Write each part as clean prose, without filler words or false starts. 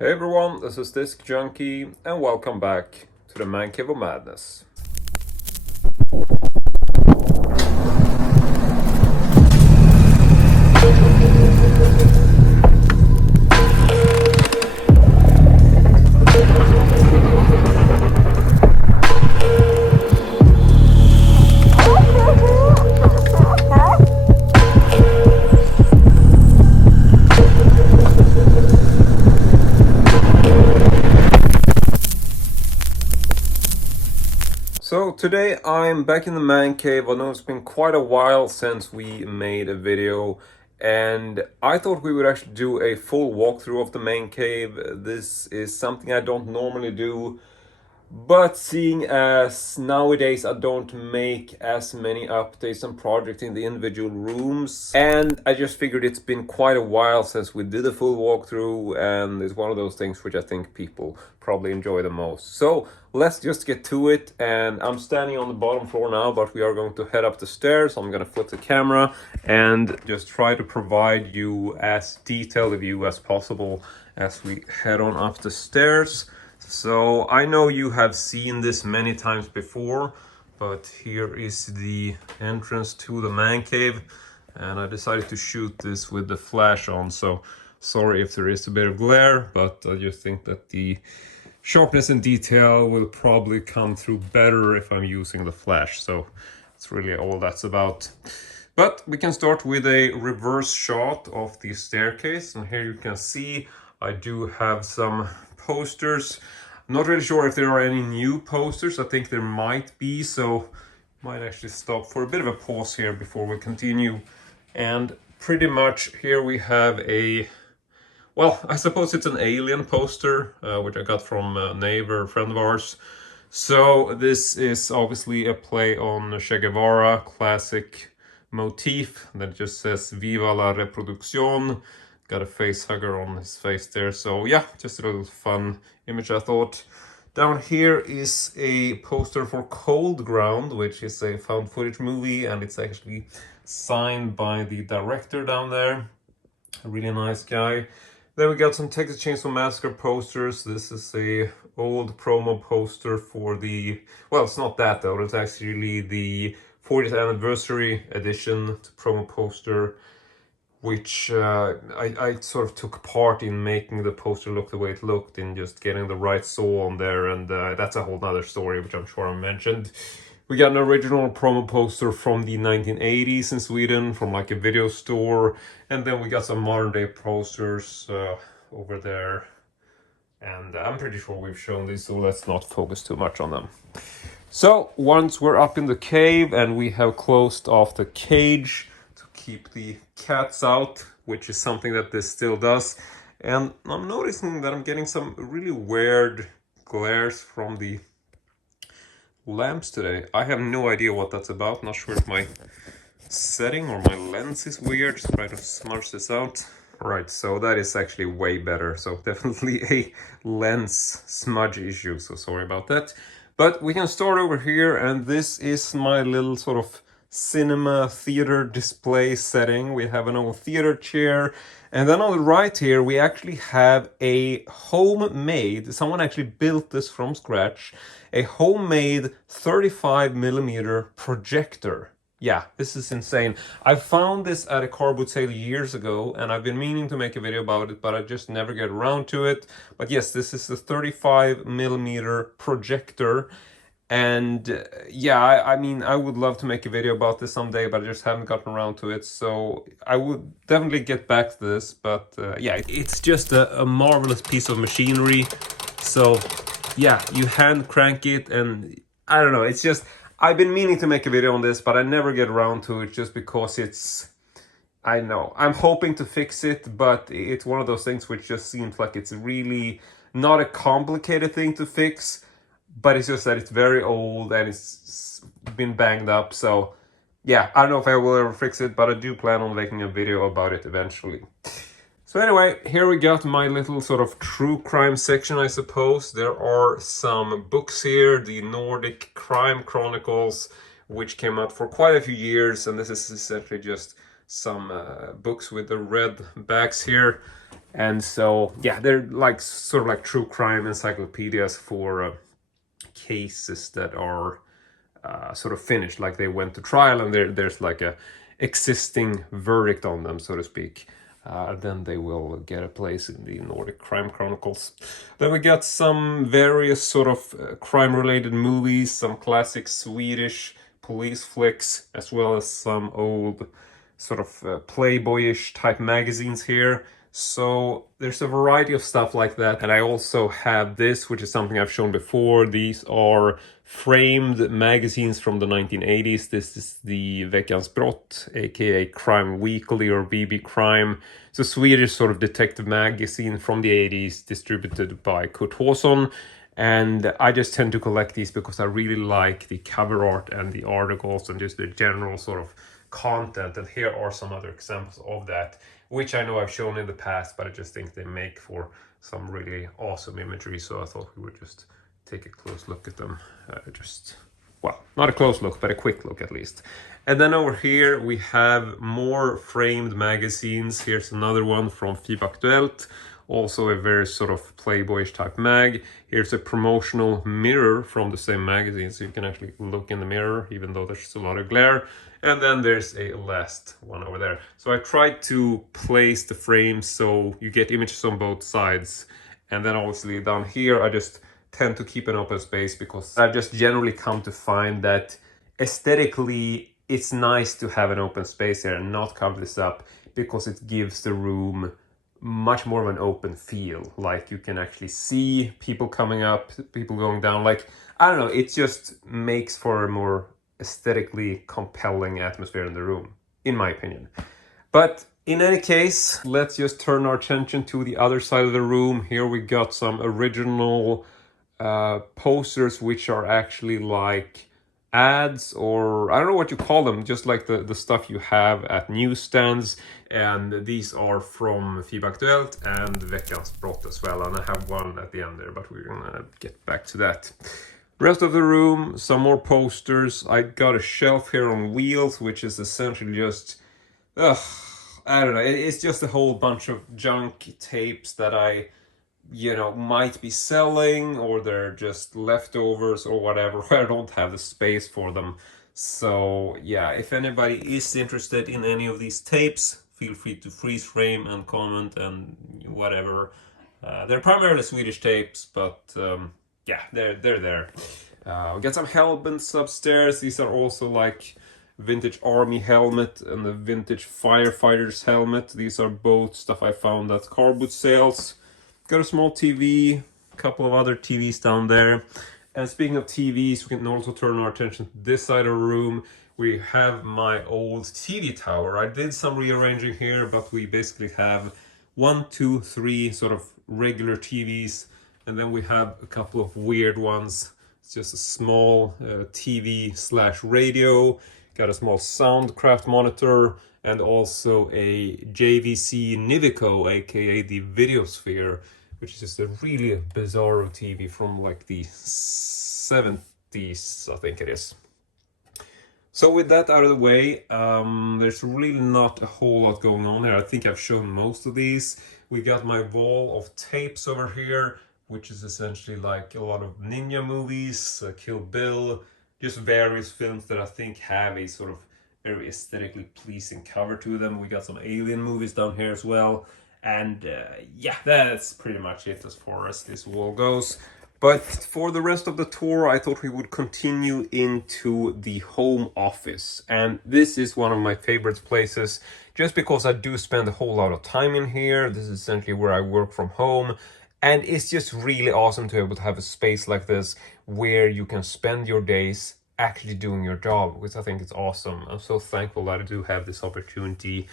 Hey everyone, this is Disc Junkie, and welcome back to the Mancave of Madness. So today I'm back in the man cave. I know it's been quite a while since we made a video, and I thought we would actually do a full walkthrough of the main cave. This is something I don't normally do, but seeing as nowadays I don't make as many updates and projects in the individual rooms, and I just figured it's been quite a while since we did a full walkthrough, and it's one of those things which I think people probably enjoy the most. So let's just get to it, and I'm standing on the bottom floor now, but we are going to head up the stairs. I'm going to flip the camera and just try to provide you as detailed a view as possible as we head on up the stairs. So I know you have seen this many times before, but here is the entrance to the man cave, and I decided to shoot this with the flash on, so sorry if there is a bit of glare, but I just think that the sharpness and detail will probably come through better if I'm using the flash, so it's really all that's about. But we can start with a reverse shot of the staircase, and here you can see I do have some posters. I'm not really sure if there are any new posters. I think there might be, so might actually stop for a bit of a pause here before we continue. And pretty much here we have a, well, I suppose it's an Alien poster, which I got from a neighbor, a friend of ours. So this is obviously a play on Che Guevara, classic motif that just says Viva la Reproducción. Got a face hugger on his face there, so yeah, just a little fun image I thought. Down here is a poster for Cold Ground, which is a found footage movie, and it's actually signed by the director down there. A really nice guy. Then we got some Texas Chainsaw Massacre posters. This is a old promo poster for the, well, it's not that though, it's actually the 40th anniversary edition promo poster, which I sort of took part in making the poster look the way it looked, in just getting the right saw on there, and that's a whole nother story, which I'm sure I mentioned. We got an original promo poster from the 1980s in Sweden, from like a video store, and then we got some modern day posters over there, and I'm pretty sure we've shown these, so let's not focus too much on them. So once we're up in the cave and we have closed off the cage, keep the cats out, which is something that this still does. And I'm noticing that I'm getting some really weird glares from the lamps today. I have no idea what that's about. Not sure if my setting or my lens is weird. Just try to smudge this out. Right, so that is actually way better. So definitely a lens smudge issue, so sorry about that. But we can start over here, and this is my little sort of cinema theater display setting. We have an old theater chair, and then on the right here we actually have a homemade, someone actually built this from scratch, a homemade 35mm projector. Yeah, this is insane. I found this at a car boot sale years ago, and I've been meaning to make a video about it, but I just never get around to it. But yes, this is the 35mm projector. And yeah, I mean, I would love to make a video about this someday, but I just haven't gotten around to it. So I would definitely get back to this. But yeah, it's just a marvelous piece of machinery. So yeah, you hand crank it, and I don't know, it's just, I've been meaning to make a video on this, but I never get around to it just because it's, I know, I'm hoping to fix it, but it's one of those things which just seems like it's really not a complicated thing to fix. But it's just that it's very old and it's been banged up. So yeah, I don't know if I will ever fix it, but I do plan on making a video about it eventually. So anyway, here we got my little sort of true crime section, I suppose. There are some books here, the Nordic Crime Chronicles, which came out for quite a few years. And this is essentially just some books with the red backs here. And so, yeah, they're like sort of like true crime encyclopedias for cases that are sort of finished, like they went to trial and there's like a existing verdict on them, so to speak. Then they will get a place in the Nordic Crime Chronicles. Then we got some various sort of crime-related movies, some classic Swedish police flicks, as well as some old sort of Playboyish type magazines here. So there's a variety of stuff like that. And I also have this, which is something I've shown before. These are framed magazines from the 1980s. This is the Veckans Brott, aka Crime Weekly or BB Crime. It's a Swedish sort of detective magazine from the 80s, distributed by Kurt Håsson. And I just tend to collect these because I really like the cover art and the articles and just the general sort of content. And here are some other examples of that, which I know I've shown in the past, but I just think they make for some really awesome imagery. So I thought we would just take a close look at them. Well, not a close look, but a quick look at least. And then over here we have more framed magazines. Here's another one from FIB Aktuelt, also a very sort of Playboyish type mag. Here's a promotional mirror from the same magazine, so you can actually look in the mirror, even though there's a lot of glare. And then there's a last one over there. So I tried to place the frames so you get images on both sides. And then obviously down here, I just tend to keep an open space because I've just generally come to find that aesthetically, it's nice to have an open space here and not cover this up, because it gives the room much more of an open feel. Like you can actually see people coming up, people going down. Like, I don't know, it just makes for a more aesthetically compelling atmosphere in the room, in my opinion. But in any case, let's just turn our attention to the other side of the room. Here we got some original posters, which are actually like ads, or I don't know what you call them, just like the stuff you have at newsstands. And these are from FIB Aktuelt and Veckans Brott as well, and I have one at the end there, but we're gonna get back to that. Rest of the room, some more posters. I got a shelf here on wheels, which is essentially just I don't know, it's just a whole bunch of junk tapes that I might be selling, or they're just leftovers or whatever. I don't have the space for them. So yeah, if anybody is interested in any of these tapes, feel free to freeze frame and comment and whatever. They're primarily Swedish tapes, but yeah, they're there. We got some helmets upstairs. These are also like vintage army helmet and the vintage firefighter's helmet. These are both stuff I found at car boot sales. Got a small TV, a couple of other TVs down there. And speaking of TVs, we can also turn our attention to this side of the room. We have my old TV tower. I did some rearranging here, but we basically have 1, 2, 3 sort of regular TVs. And then we have a couple of weird ones. It's just a small TV/radio. Got a small Soundcraft monitor and also a JVC Nivico, aka the Videosphere, which is just a really bizarro TV from like the 70s, I think it is. So with that out of the way, there's really not a whole lot going on here. I think I've shown most of these. We got my wall of tapes over here, which is essentially like a lot of ninja movies, Kill Bill, just various films that I think have a sort of very aesthetically pleasing cover to them. We got some alien movies down here as well. And yeah, that's pretty much it as far as this wall goes. But for the rest of the tour, I thought we would continue into the home office. And this is one of my favorite places, just because I do spend a whole lot of time in here. This is essentially where I work from home. And it's just really awesome to be able to have a space like this where you can spend your days actually doing your job, which I think is awesome. I'm so thankful that I do have this opportunity.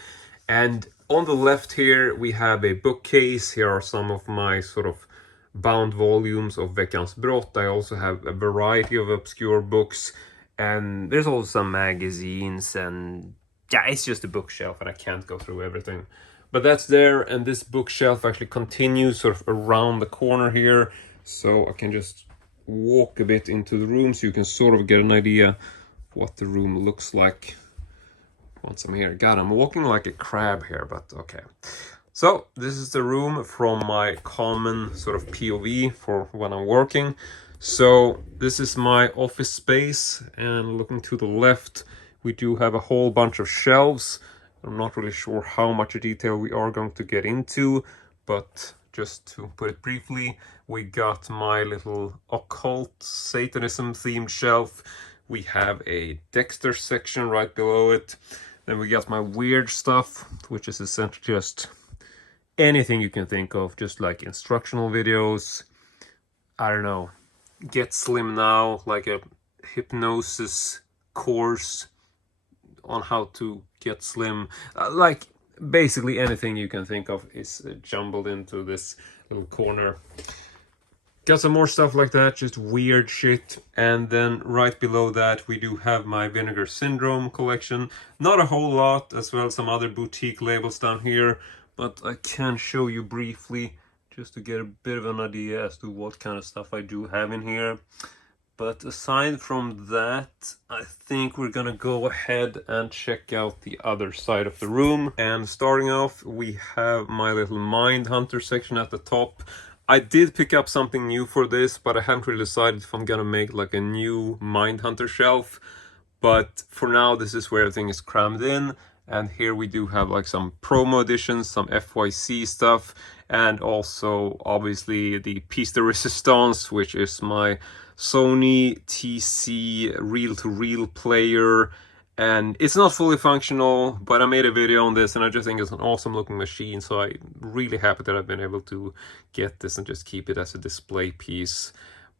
And on the left here, we have a bookcase. Here are some of my sort of bound volumes of Veckans Brott. I also have a variety of obscure books. And there's also some magazines. And yeah, it's just a bookshelf and I can't go through everything. But that's there, and this bookshelf actually continues sort of around the corner here. So I can just walk a bit into the room so you can sort of get an idea what the room looks like once I'm here. God, I'm walking like a crab here, but okay. So this is the room from my common sort of POV for when I'm working. So this is my office space, and looking to the left, we do have a whole bunch of shelves. I'm not really sure how much detail we are going to get into, but just to put it briefly, we got my little occult Satanism themed shelf. We have a Dexter section right below it. Then we got my weird stuff, which is essentially just anything you can think of, just like instructional videos. I don't know, Get Slim Now, like a hypnosis course on how to get slim. Like basically anything you can think of is jumbled into this little corner. Got some more stuff like that, just weird shit. And then right below that we do have my Vinegar Syndrome collection. Not a whole lot, as well as some other boutique labels down here, but I can show you briefly just to get a bit of an idea as to what kind of stuff I do have in here. But aside from that, I think we're gonna go ahead and check out the other side of the room. And starting off, we have my little Mindhunter section at the top. I did pick up something new for this, but I haven't really decided if I'm gonna make like a new Mindhunter shelf. But for now, this is where everything is crammed in. And here we do have like some promo editions, some FYC stuff, and also obviously the piece de resistance, which is my Sony TC reel-to-reel player. And it's not fully functional, but I made a video on this and I just think it's an awesome looking machine, so I'm really happy that I've been able to get this and just keep it as a display piece.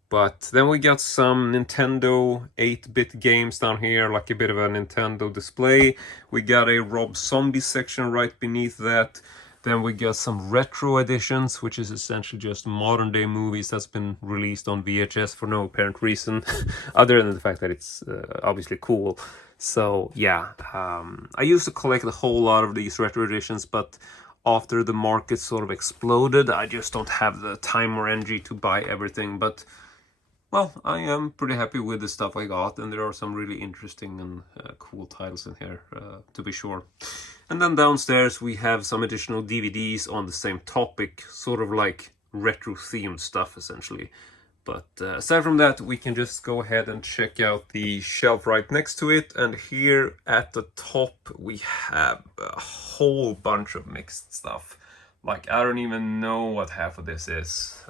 But then we got some Nintendo 8-bit games down here, like a bit of a Nintendo display. We got a Rob Zombie section right beneath that. Then we got some retro editions, which is essentially just modern day movies that's been released on VHS for no apparent reason, other than the fact that it's obviously cool. So yeah, I used to collect a whole lot of these retro editions, but after the market sort of exploded, I just don't have the time or energy to buy everything. But well, I am pretty happy with the stuff I got, and there are some really interesting and cool titles in here, to be sure. And then downstairs we have some additional DVDs on the same topic, sort of like retro-themed stuff, essentially. But aside from that, we can just go ahead and check out the shelf right next to it. And here at the top, we have a whole bunch of mixed stuff. Like, I don't even know what half of this is.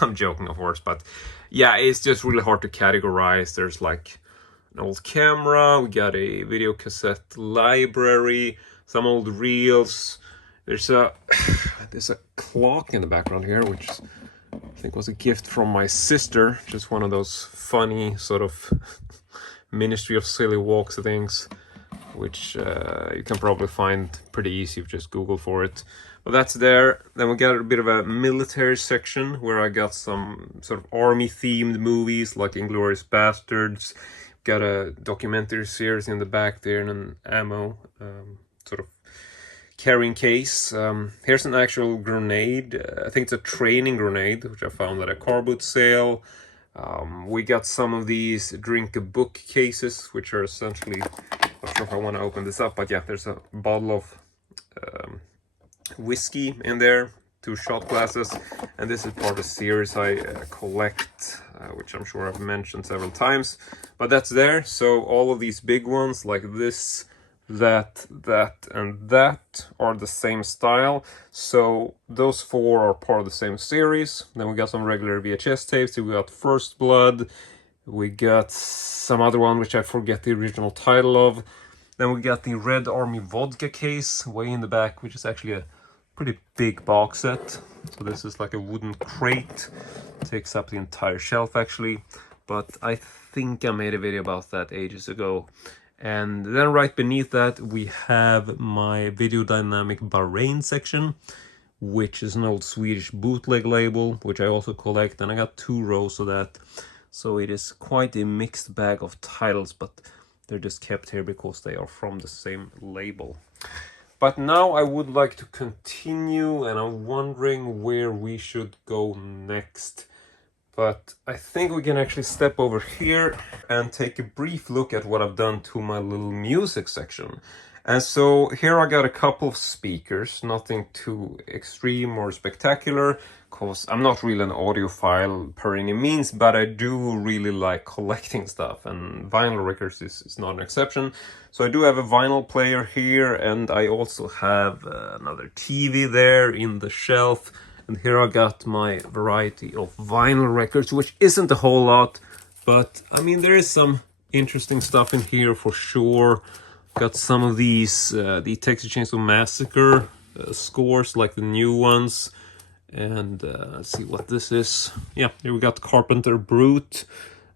I'm joking, of course, but yeah, it's just really hard to categorize. There's like an old camera, we got a video cassette library, some old reels. There's a clock in the background here, which I think was a gift from my sister. Just one of those funny sort of Ministry of Silly Walks things, which you can probably find pretty easy if you just Google for it. But that's there. Then we got a bit of a military section where I got some sort of army-themed movies like Inglourious Bastards. Got a documentary series in the back there and an ammo sort of carrying case. Here's an actual grenade. I think it's a training grenade, which I found at a car boot sale. We got some of these drink a book cases, which are essentially, not sure if I want to open this up, but yeah, there's a bottle of whiskey in there, 2 shot glasses, and this is part of a series I collect, which I'm sure I've mentioned several times, but that's there. So all of these big ones like this, that, and that are the same style, so those 4 are part of the same series. Then we got some regular VHS tapes. We got First Blood, we got some other one which I forget the original title of. Then we got the Red Army vodka case way in the back, which is actually a pretty big box set. So this is like a wooden crate, takes up the entire shelf actually, but I think I made a video about that ages ago. And then right beneath that we have my Video Dynamic Bahrain section, which is an old Swedish bootleg label, which I also collect, and I got 2 rows of that. So it is quite a mixed bag of titles, but they're just kept here because they are from the same label. But now I would like to continue, and I'm wondering where we should go next. But I think we can actually step over here and take a brief look at what I've done to my little music section. And so here I got a couple of speakers, nothing too extreme or spectacular, because I'm not really an audiophile per any means, but I do really like collecting stuff, and vinyl records is not an exception. So I do have a vinyl player here, and I also have another TV there in the shelf. And here I got my variety of vinyl records, which isn't a whole lot, but I mean, there is some interesting stuff in here for sure. Got some of these, the Texas Chainsaw Massacre scores, like the new ones. And let's see what this is. Yeah, here we got Carpenter Brute,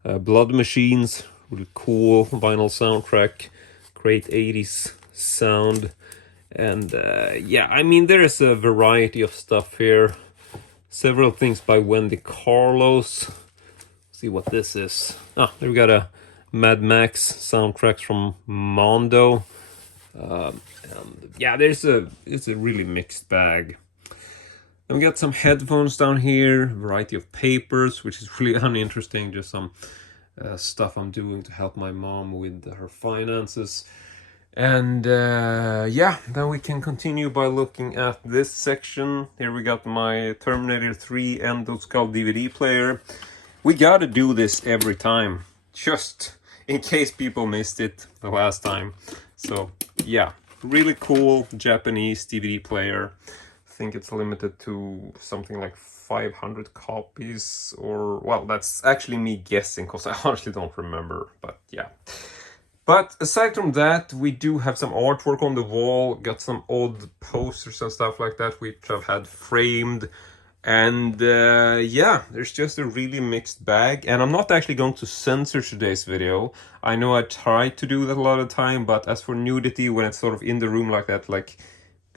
Blood Machines, really cool vinyl soundtrack, great 80s sound. And yeah, I mean, there is a variety of stuff here. Several things by Wendy Carlos. Let's see what this is. Ah, there we got a Mad Max soundtracks from Mondo. And yeah, it's a really mixed bag. Then we got some headphones down here, variety of papers, which is really uninteresting, just some stuff I'm doing to help my mom with her finances. And yeah, then we can continue by looking at this section. Here we got my Terminator 3 Endoskull DVD player. We gotta do this every time, just in case people missed it the last time. So yeah, really cool Japanese DVD player. I think it's limited to something like 500 copies, or well, that's actually me guessing because I honestly don't remember, but yeah. But aside from that, we do have some artwork on the wall, got some old posters and stuff like that, which I've had framed. And yeah, there's just a really mixed bag. And I'm not actually going to censor today's video. I know I try to do that a lot of the time, but as for nudity, when it's sort of in the room like that, like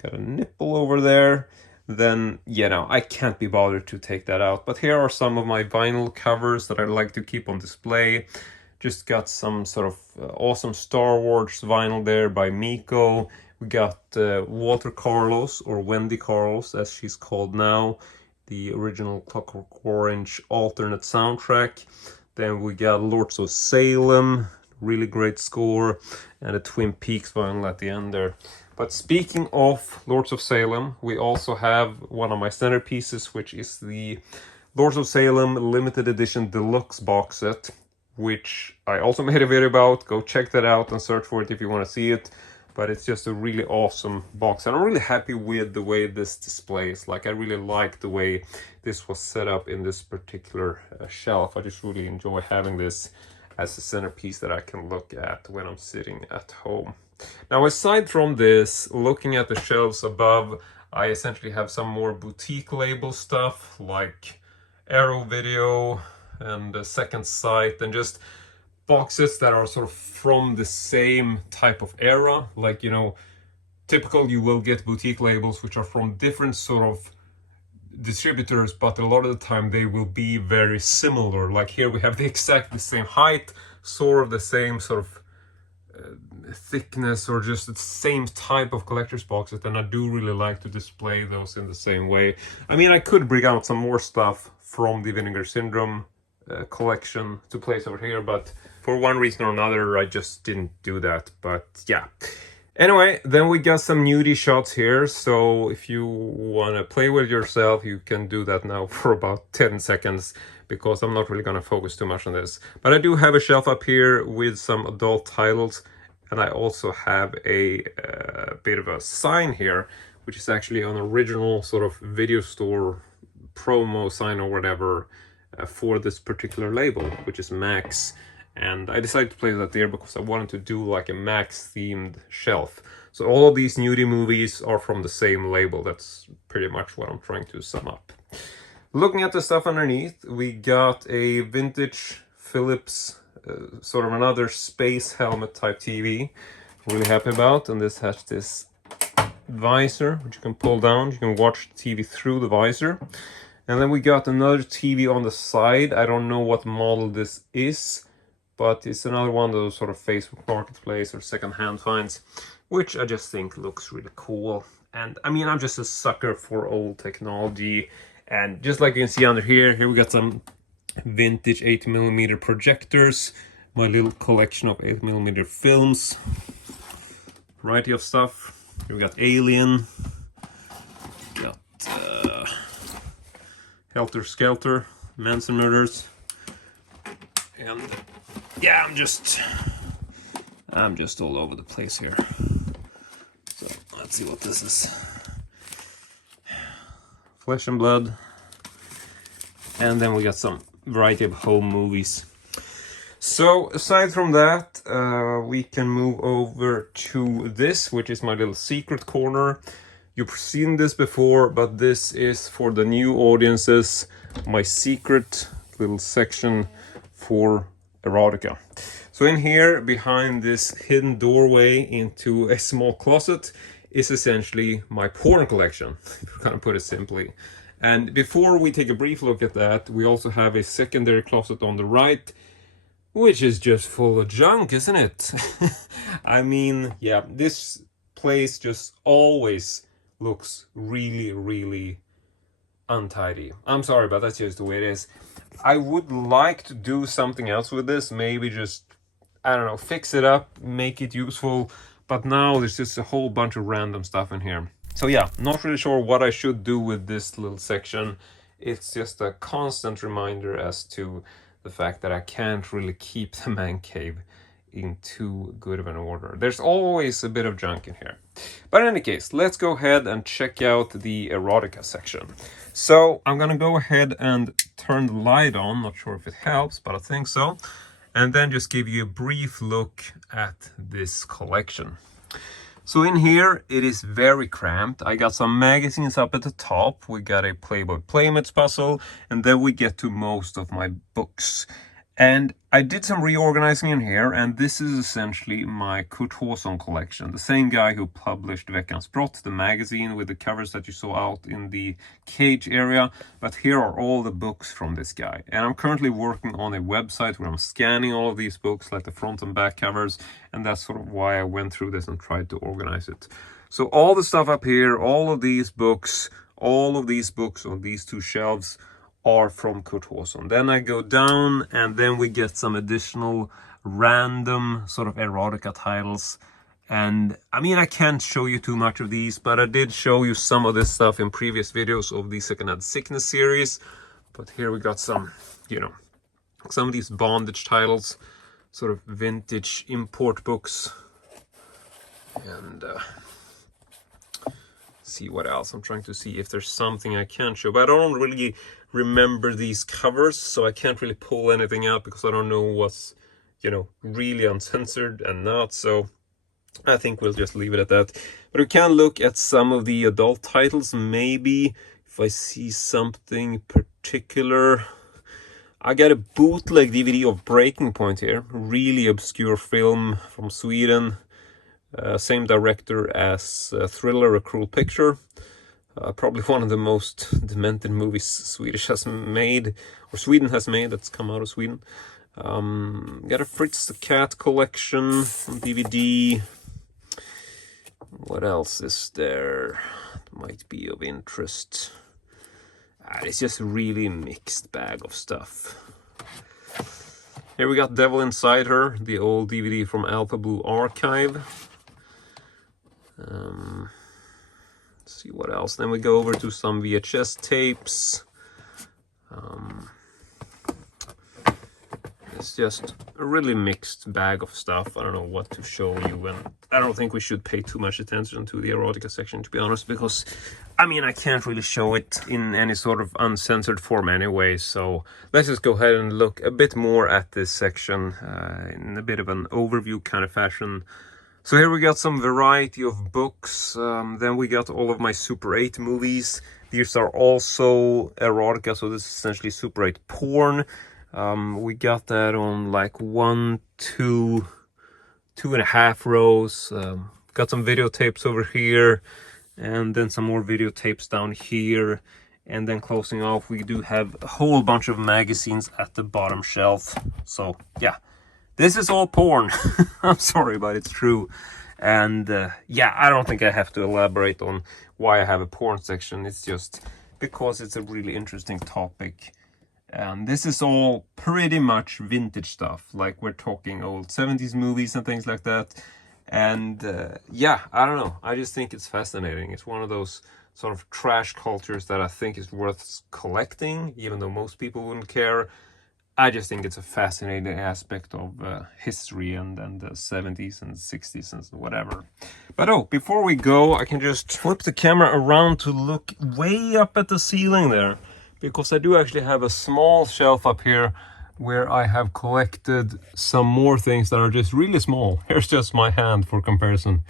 got a nipple over there, then, you know, I can't be bothered to take that out. But here are some of my vinyl covers that I like to keep on display. Just got some sort of awesome Star Wars vinyl there by Miko. We got Walter Carlos, or Wendy Carlos as she's called now, the original Clockwork Orange alternate soundtrack. Then we got Lords of Salem, really great score, and a Twin Peaks vinyl at the end there. But speaking of Lords of Salem, we also have one of my centerpieces, which is the Lords of Salem limited edition deluxe box set, which I also made a video about. Go check that out and search for it if you want to see it. But it's just a really awesome box, and I'm really happy with the way this displays. Like, I really like the way this was set up in this particular shelf. I just really enjoy having this as a centerpiece that I can look at when I'm sitting at home. Now, aside from this, looking at the shelves above, I essentially have some more boutique label stuff like Arrow Video and Second Sight, and just boxes that are sort of from the same type of era. Like, you know, typical you will get boutique labels which are from different sort of distributors, but a lot of the time they will be very similar. Like here we have the exactly same height, sort of the same sort of thickness, or just the same type of collector's boxes, and I do really like to display those in the same way. I mean, I could bring out some more stuff from the Vinegar Syndrome collection to place over here, but for one reason or another I just didn't do that. But yeah, anyway, then we got some nudie shots here, so if you want to play with yourself, you can do that now for about 10 seconds, because I'm not really going to focus too much on this. But I do have a shelf up here with some adult titles, and I also have a bit of a sign here, which is actually an original sort of video store promo sign or whatever for this particular label, which is Max. And I decided to place that there because I wanted to do like a Max themed shelf. So all of these nudie movies are from the same label. That's pretty much what I'm trying to sum up. Looking at the stuff underneath, we got a vintage Philips, sort of another space helmet type TV. Really happy about. And this has this visor, which you can pull down. You can watch TV through the visor. And then we got another TV on the side. I don't know what model this is, but it's another one of those sort of Facebook Marketplace or secondhand finds, which I just think looks really cool. And I mean, I'm just a sucker for old technology. And just like you can see under here we got some vintage 8mm projectors, my little collection of 8mm films. variety of stuff. Here we got Alien, got Helter Skelter, Manson Murders, and yeah, I'm just all over the place here. So let's see what this is. Flesh and Blood, and then we got some variety of home movies. So aside from that, we can move over to this, which is my little secret corner. You've seen this before, but this is for the new audiences, my secret little section for erotica. So in here, behind this hidden doorway into a small closet, is essentially my porn collection, if we're gonna put it simply. And before we take a brief look at that, we also have a secondary closet on the right, which is just full of junk, isn't it? I mean, yeah, this place just always looks really, really untidy. I'm sorry, but that's just the way it is. I would like to do something else with this, maybe just, I don't know, fix it up, make it useful, but now there's just a whole bunch of random stuff in here. So yeah, not really sure what I should do with this little section. It's just a constant reminder as to the fact that I can't really keep the man cave in too good of an order. There's always a bit of junk in here. But in any case, let's go ahead and check out the erotica section. So I'm gonna go ahead and turn the light on, not sure if it helps, but I think so. And then just give you a brief look at this collection. So in here, it is very cramped. I got some magazines up at the top. We got a Playboy Playmates puzzle, and then we get to most of my books. And I did some reorganizing in here, and this is essentially my Kurt Hausson collection. The same guy who published Veckans Brott, the magazine with the covers that you saw out in the cage area. But here are all the books from this guy. And I'm currently working on a website where I'm scanning all of these books, like the front and back covers. And that's sort of why I went through this and tried to organize it. So all the stuff up here, all of these books on these two shelves are from Kurt Hausson. Then I go down, and then we get some additional random sort of erotica titles. And I mean, I can't show you too much of these, but I did show you some of this stuff in previous videos of the Secondhand Sickness series. But here we got some, you know, some of these bondage titles, sort of vintage import books. And see what else. I'm trying to see if there's something I can show, but I don't really remember these covers, so I can't really pull anything out because I don't know what's, you know, really uncensored and not. So I think we'll just leave it at that. But we can look at some of the adult titles, maybe if I see something particular. I got a bootleg DVD of Breaking Point here, really obscure film from Sweden. Same director as Thriller, A Cruel Picture. Probably one of the most demented movies Sweden has made that's come out of Sweden. Got a Fritz the Cat collection on DVD. What else is there that might be of interest? It's just a really mixed bag of stuff. Here we got Devil Inside Her, the old DVD from Alpha Blue Archive. Let's see what else. Then we go over to some VHS tapes. It's just a really mixed bag of stuff. I don't know what to show you, and I don't think we should pay too much attention to the erotica section, to be honest, because I mean, I can't really show it in any sort of uncensored form anyway. So let's just go ahead and look a bit more at this section in a bit of an overview kind of fashion. So here we got some variety of books. Then we got all of my Super 8 movies. These are also erotica, so this is essentially Super 8 porn. We got that on like 1, 2, 2.5 rows. Got some videotapes over here, and then some more videotapes down here. And then closing off, we do have a whole bunch of magazines at the bottom shelf. So yeah. This is all porn. I'm sorry, but it's true. And yeah, I don't think I have to elaborate on why I have a porn section. It's just because it's a really interesting topic. And this is all pretty much vintage stuff. Like we're talking old 70s movies and things like that. And yeah, I don't know. I just think it's fascinating. It's one of those sort of trash cultures that I think is worth collecting, even though most people wouldn't care. I just think it's a fascinating aspect of history and the 70s and 60s and whatever. But oh, before we go, I can just flip the camera around to look way up at the ceiling there, because I do actually have a small shelf up here where I have collected some more things that are just really small. Here's just my hand for comparison.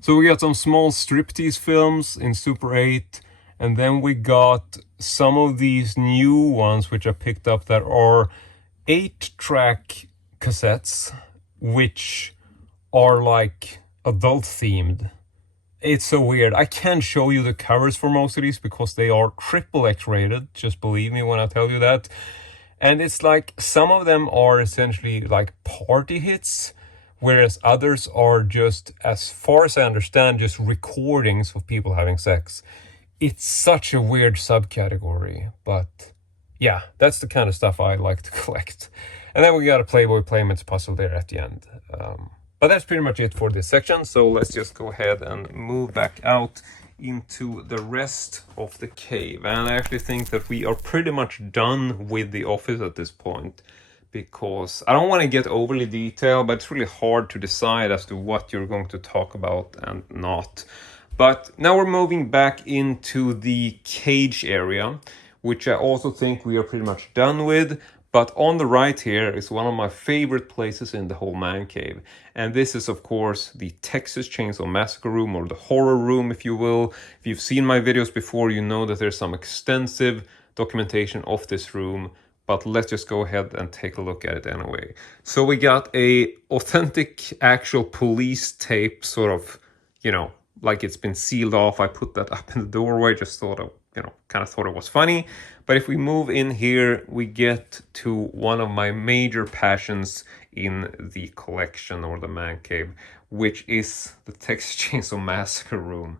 So we got some small striptease films in Super 8, and then we got some of these new ones which I picked up that are 8-track cassettes, which are like adult themed. It's so weird. I can't show you the covers for most of these because they are XXX rated, just believe me when I tell you that. And it's like some of them are essentially like party hits, whereas others are just, as far as I understand, just recordings of people having sex. It's such a weird subcategory, but yeah, that's the kind of stuff I like to collect. And then we got a Playboy Playmates puzzle there at the end. But that's pretty much it for this section, so let's just go ahead and move back out into the rest of the cave. And I actually think that we are pretty much done with the office at this point, because I don't want to get overly detailed, but it's really hard to decide as to what you're going to talk about and not. But now we're moving back into the cage area, which I also think we are pretty much done with. But on the right here is one of my favorite places in the whole man cave. And this is, of course, the Texas Chainsaw Massacre room, or the horror room, if you will. If you've seen my videos before, you know that there's some extensive documentation of this room. But let's just go ahead and take a look at it anyway. So we got a authentic actual police tape, sort of, you know, like it's been sealed off. I put that up in the doorway, just thought of, kind of thought it was funny. But if we move in here, we get to one of my major passions in the collection, or the man cave, which is the Texas Chainsaw Massacre room.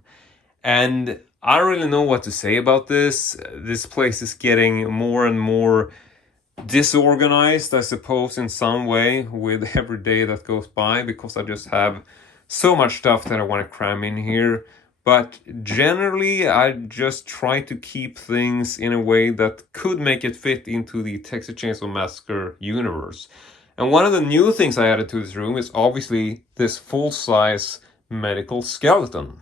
And I don't really know what to say about this. This place is getting more and more disorganized, I suppose, in some way with every day that goes by, because I just have so much stuff that I want to cram in here. But generally, I just try to keep things in a way that could make it fit into the Texas Chainsaw Massacre universe. And one of the new things I added to this room is obviously this full-size medical skeleton,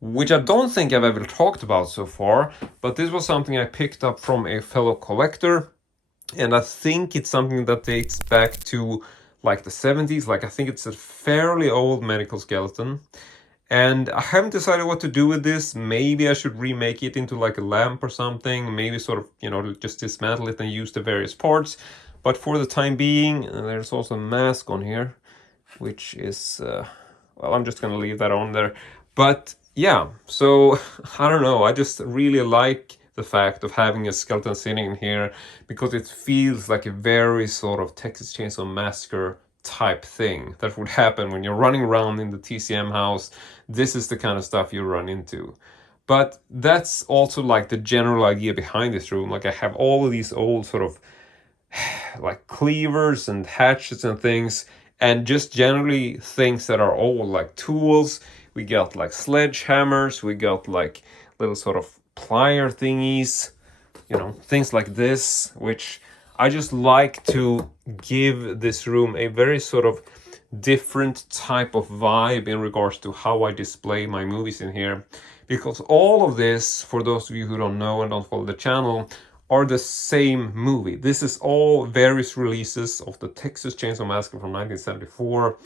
which I don't think I've ever talked about so far, but this was something I picked up from a fellow collector, and I think it's something that dates back to like the 70s. Like, I think it's a fairly old medical skeleton. And I haven't decided what to do with this. Maybe I should remake it into like a lamp or something. Maybe sort of, just dismantle it and use the various parts. But for the time being, there's also a mask on here, which is, well, I'm just going to leave that on there. But yeah, so I don't know. I just really like the fact of having a skeleton sitting in here, because it feels like a very sort of Texas Chainsaw Massacre type thing that would happen when you're running around in the TCM house. This is the kind of stuff you run into. But that's also like the general idea behind this room. Like, I have all of these old sort of like cleavers and hatchets and things, and just generally things that are all like tools. We got like sledgehammers, we got like little sort of plier thingies, things like this, which I just like to give this room a very sort of different type of vibe in regards to how I display my movies in here. Because all of this, for those of you who don't know and don't follow the channel, are the same movie. This is all various releases of the Texas Chainsaw Massacre from 1974.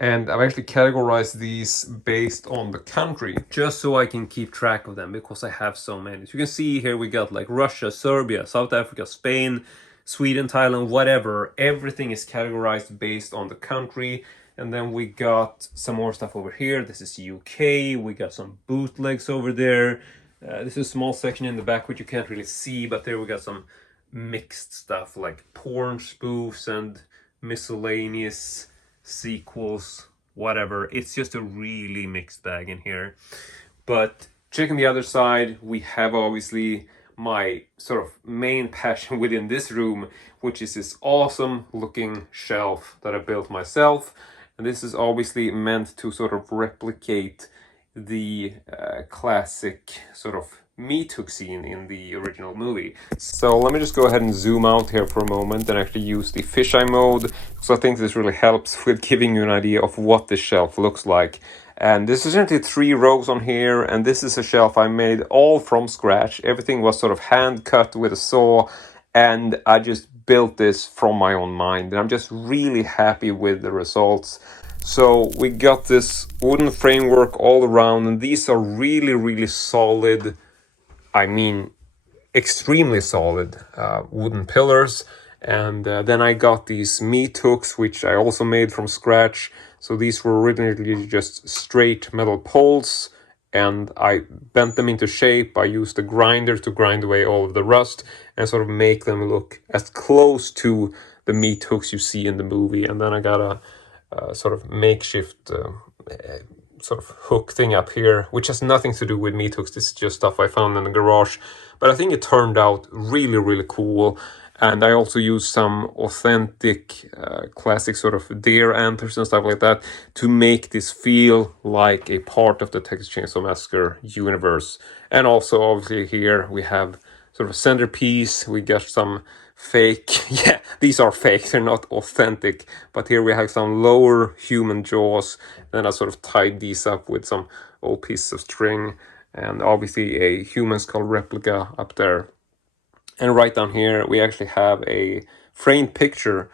And I've actually categorized these based on the country, just so I can keep track of them, because I have so many. So you can see here we got like Russia, Serbia, South Africa, Spain, Sweden, Thailand, whatever. Everything is categorized based on the country. And then we got some more stuff over here. This is UK. We got some bootlegs over there. This is a small section in the back which you can't really see, but there we got some mixed stuff like porn spoofs and miscellaneous sequels, whatever. It's just a really mixed bag in here. But checking the other side, we have obviously my sort of main passion within this room, which is this awesome looking shelf that I built myself. And this is obviously meant to sort of replicate the classic sort of meat hook scene in the original movie. So let me just go ahead and zoom out here for a moment and actually use the fisheye mode, so I think this really helps with giving you an idea of what the shelf looks like. And this is essentially 3 rows on here, and this is a shelf I made all from scratch. Everything was sort of hand cut with a saw, and I just built this from my own mind, and I'm just really happy with the results. So we got this wooden framework all around, and these are really solid, I mean extremely solid wooden pillars. And then I got these meat hooks, which I also made from scratch. So these were originally just straight metal poles, and I bent them into shape. I used a grinder to grind away all of the rust and sort of make them look as close to the meat hooks you see in the movie. And then I got a sort of makeshift sort of hook thing up here, which has nothing to do with meat hooks. This is just stuff I found in the garage, but I think it turned out really cool. And I also used some authentic classic sort of deer antlers and stuff like that to make this feel like a part of the Texas Chainsaw Massacre universe. And also obviously here we have sort of centerpiece. We got some fake, yeah, these are fake, they're not authentic, but here we have some lower human jaws. Then I sort of tied these up with some old pieces of string, and obviously a human skull replica up there. And right down here we actually have a framed picture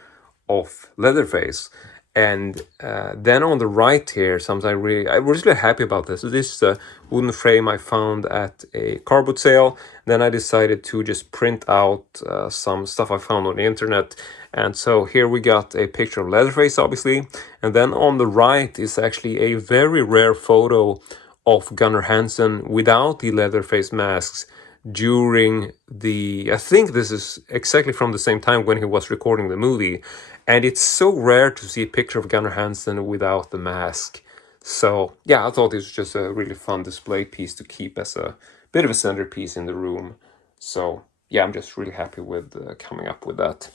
of Leatherface. And then on the right here, something I was really happy about this. So this is a wooden frame I found at a car boot sale. Then I decided to just print out some stuff I found on the internet. And so here we got a picture of Leatherface, obviously. And then on the right is actually a very rare photo of Gunnar Hansen without the Leatherface masks during the, I think this is exactly from the same time when he was recording the movie. And it's so rare to see a picture of Gunnar Hansen without the mask. So yeah, I thought this was just a really fun display piece to keep as a bit of a centerpiece in the room. So yeah, I'm just really happy with coming up with that.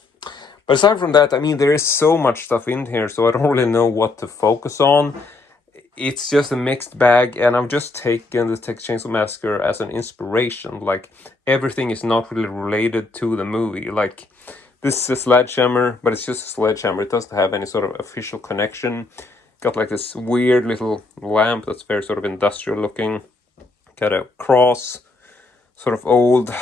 But aside from that, I mean, there is so much stuff in here, so I don't really know what to focus on. It's just a mixed bag, and I've just taken the Texas Chainsaw Massacre as an inspiration. Like, everything is not really related to the movie. Like, this is a sledgehammer, but it's just a sledgehammer. It doesn't have any sort of official connection. Got like this weird little lamp that's very sort of industrial looking. Got a cross, sort of old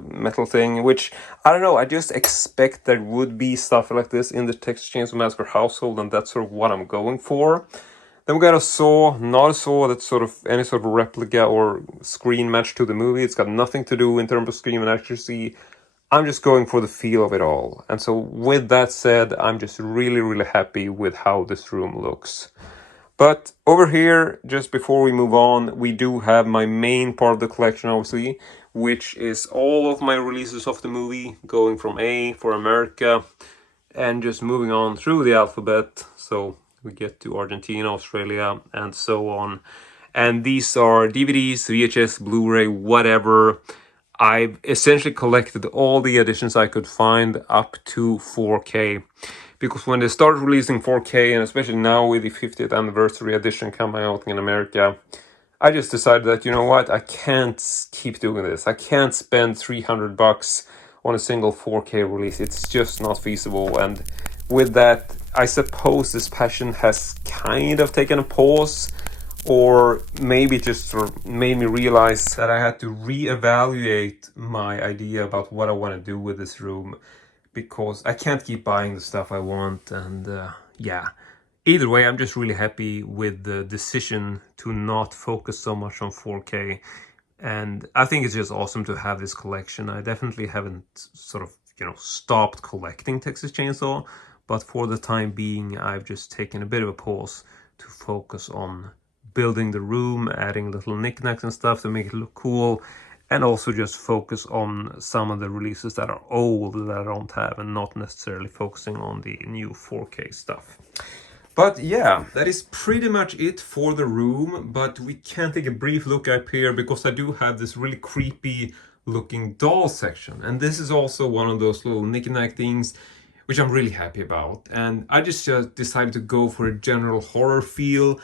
metal thing, which, I don't know, I just expect there would be stuff like this in the Texas Chainsaw Massacre household, and that's sort of what I'm going for. Then we got a saw, not a saw that's sort of any sort of replica or screen match to the movie. It's got nothing to do in terms of screen and accuracy. I'm just going for the feel of it all. And so with that said, I'm just really happy with how this room looks. But over here, just before we move on, we do have my main part of the collection, obviously, which is all of my releases of the movie, going from A for America and just moving on through the alphabet. So we get to Argentina, Australia, and so on. And these are DVDs, VHS, Blu-ray, whatever. I've essentially collected all the editions I could find up to 4K. Because when they started releasing 4K, and especially now with the 50th anniversary edition coming out in America, I just decided that, you know what, I can't keep doing this. I can't spend $300 on a single 4K release. It's just not feasible. And with that, I suppose this passion has kind of taken a pause, or maybe just sort of made me realize that I had to reevaluate my idea about what I want to do with this room, because I can't keep buying the stuff I want. And yeah, either way, I'm just really happy with the decision to not focus so much on 4K. And I think it's just awesome to have this collection. I definitely haven't sort of, you know, stopped collecting Texas Chainsaw, but for the time being, I've just taken a bit of a pause to focus on building the room, adding little knickknacks and stuff to make it look cool, and also just focus on some of the releases that are old that I don't have, and not necessarily focusing on the new 4K stuff. But yeah, that is pretty much it for the room, but we can take a brief look up here, because I do have this really creepy looking doll section, and this is also one of those little knick-knack things which I'm really happy about. And I just decided to go for a general horror feel.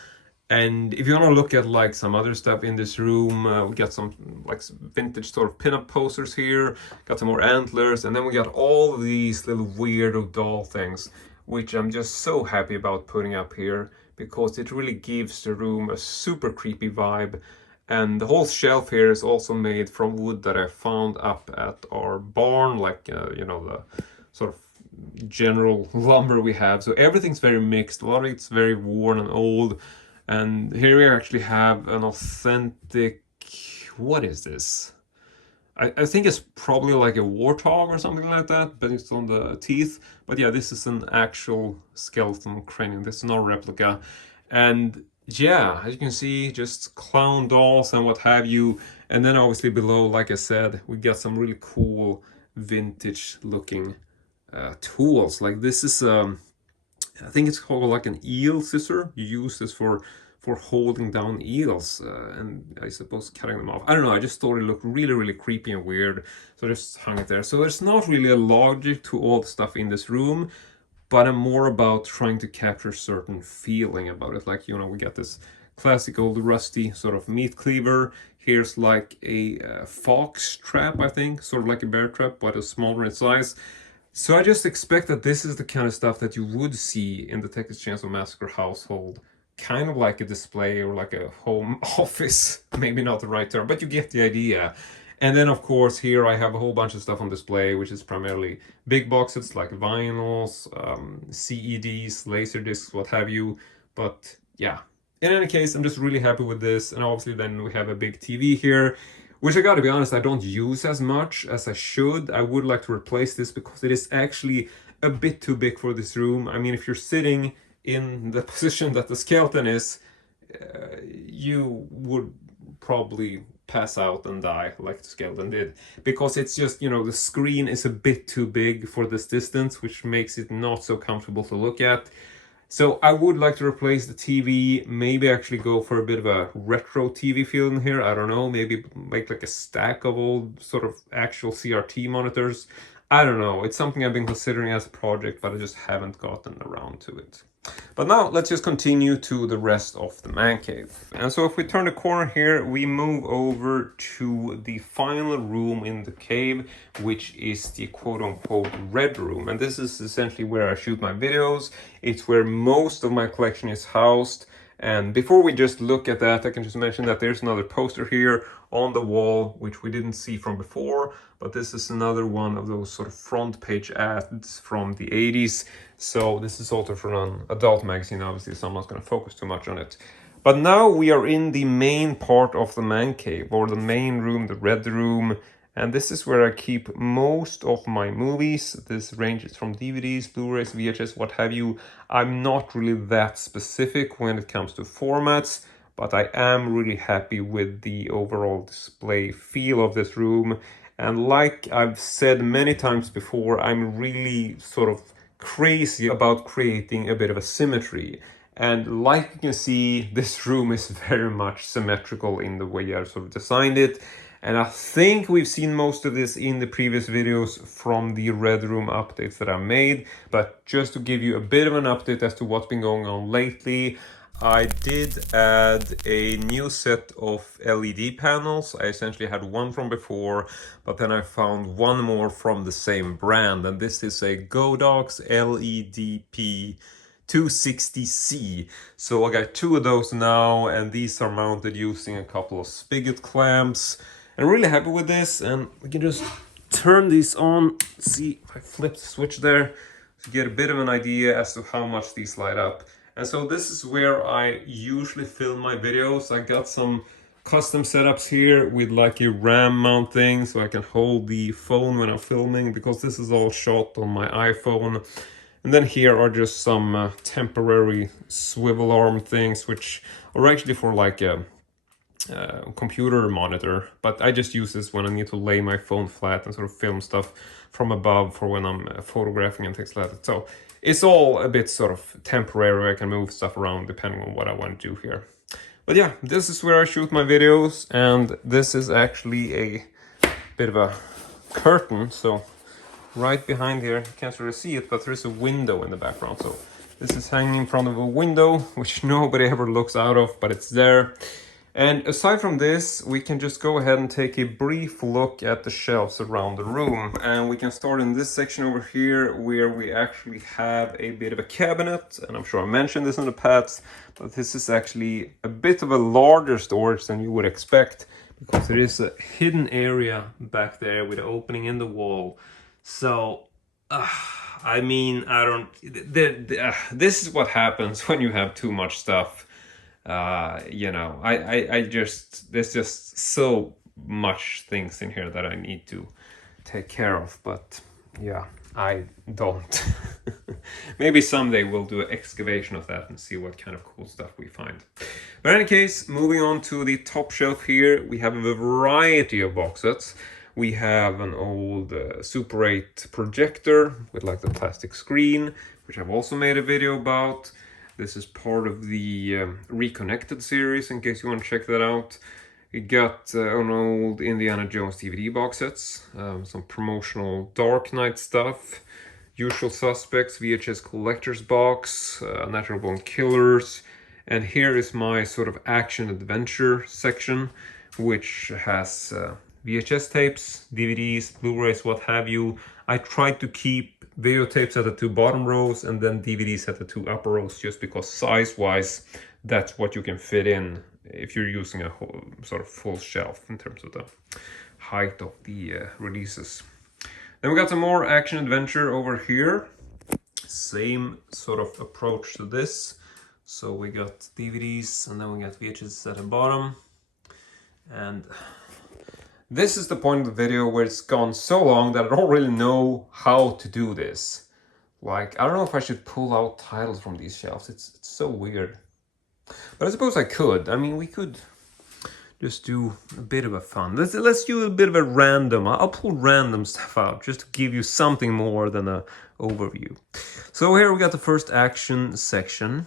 And if you want to look at like some other stuff in this room, we got some like vintage sort of pinup posters here, got some more antlers, and then we got all these little weirdo doll things, which I'm just so happy about putting up here because it really gives the room a super creepy vibe. And the whole shelf here is also made from wood that I found up at our barn, like, you know, the sort of general lumber we have. So everything's very mixed, a lot of it's very worn and old. And here we actually have an authentic, what is this? I think it's probably like a warthog or something like that, but it's on the teeth. But yeah, this is an actual skeleton cranium. This is not a replica. And yeah, as you can see, just clown dolls and what have you. And then obviously below, like I said, we got some really cool vintage looking tools. Like this is I think it's called like an eel scissor. You use this for holding down eels and I suppose cutting them off. I don't know, I just thought it looked really creepy and weird, so I just hung it there. So there's not really a logic to all the stuff in this room, but I'm more about trying to capture a certain feeling about it. Like, you know, we got this classic old rusty sort of meat cleaver. Here's like a fox trap, I think, sort of like a bear trap, but a smaller in size. So I just expect that this is the kind of stuff that you would see in the Texas Chainsaw Massacre household, kind of like a display or like a home office, maybe not the right term, but you get the idea. And then of course here I have a whole bunch of stuff on display, which is primarily big boxes like vinyls, CEDs, laser discs, what have you. But yeah, in any case, I'm just really happy with this. And obviously then we have a big TV here, which I gotta be honest, I don't use as much as I should. I would like to replace this because it is actually a bit too big for this room. I mean, if you're sitting in the position that the skeleton is, you would probably pass out and die like the skeleton did, because it's just, you know, the screen is a bit too big for this distance, which makes it not so comfortable to look at. So I would like to replace the TV, maybe actually go for a bit of a retro TV feel in here. I don't know, maybe make like a stack of old sort of actual CRT monitors. I don't know, it's something I've been considering as a project, but I just haven't gotten around to it. But now let's just continue to the rest of the man cave. And so if we turn the corner here, we move over to the final room in the cave, which is the quote-unquote red room. And this is essentially where I shoot my videos. It's where most of my collection is housed. And before we just look at that, I can just mention that there's another poster here on the wall, which we didn't see from before, but this is another one of those sort of front page ads from the 80s. So this is also from an adult magazine, obviously, so I'm not going to focus too much on it. But now we are in the main part of the man cave, or the main room, the red room. And this is where I keep most of my movies. This ranges from DVDs, Blu-rays, VHS, what have you. I'm not really that specific when it comes to formats, but I am really happy with the overall display feel of this room. And like I've said many times before, I'm really sort of crazy about creating a bit of a symmetry. And like you can see, this room is very much symmetrical in the way I've sort of designed it. And I think we've seen most of this in the previous videos from the Red Room updates that I made. But just to give you a bit of an update as to what's been going on lately, I did add a new set of LED panels. I essentially had one from before, but then I found one more from the same brand. And this is a Godox LED P260C. So I got two of those now, and these are mounted using a couple of spigot clamps. I'm really happy with this, and we can just turn these on. See if I flip the switch there to get a bit of an idea as to how much these light up. And so this is where I usually film my videos. I got some custom setups here with like a RAM mount thing so I can hold the phone when I'm filming, because this is all shot on my iPhone. And then here are just some temporary swivel arm things, which are actually for like a computer monitor, but I just use this when I need to lay my phone flat and sort of film stuff from above for when I'm photographing and things like that. So it's all a bit sort of temporary. I can move stuff around depending on what I want to do here. But yeah, this is where I shoot my videos, and this is actually a bit of a curtain, so right behind here. You can't really see it, but there's a window in the background. So this is hanging in front of a window, which nobody ever looks out of, but it's there. And aside from this, we can just go ahead and take a brief look at the shelves around the room. And we can start in this section over here, where we actually have a bit of a cabinet. And I'm sure I mentioned this in the past, but this is actually a bit of a larger storage than you would expect, because there is a hidden area back there with an opening in the wall. So, I mean, I don't... this is what happens when you have too much stuff. You know, I just, there's just so much things in here that I need to take care of, but yeah, I don't. Maybe someday we'll do an excavation of that and see what kind of cool stuff we find. But in any case, moving on to the top shelf here, we have a variety of box sets. We have an old Super 8 projector with like the plastic screen, which I've also made a video about. This is part of the Reconnected series, in case you want to check that out. We got an old Indiana Jones DVD box sets, some promotional Dark Knight stuff, Usual Suspects, VHS Collector's Box, Natural Born Killers, and here is my sort of action-adventure section, which has VHS tapes, DVDs, Blu-rays, what have you. I tried to keep videotapes at the two bottom rows and then DVDs at the two upper rows, just because size-wise, that's what you can fit in if you're using a whole sort of full shelf in terms of the height of the releases. Then we got some more action-adventure over here. Same sort of approach to this. So we got DVDs and then we got VHS at the bottom. And this is the point of the video where it's gone so long that I don't really know how to do this. Like, I don't know if I should pull out titles from these shelves. It's so weird. But I suppose I could. I mean, we could just do a bit of a fun. Let's do a bit of a random. I'll pull random stuff out just to give you something more than an overview. So here we got the first action section.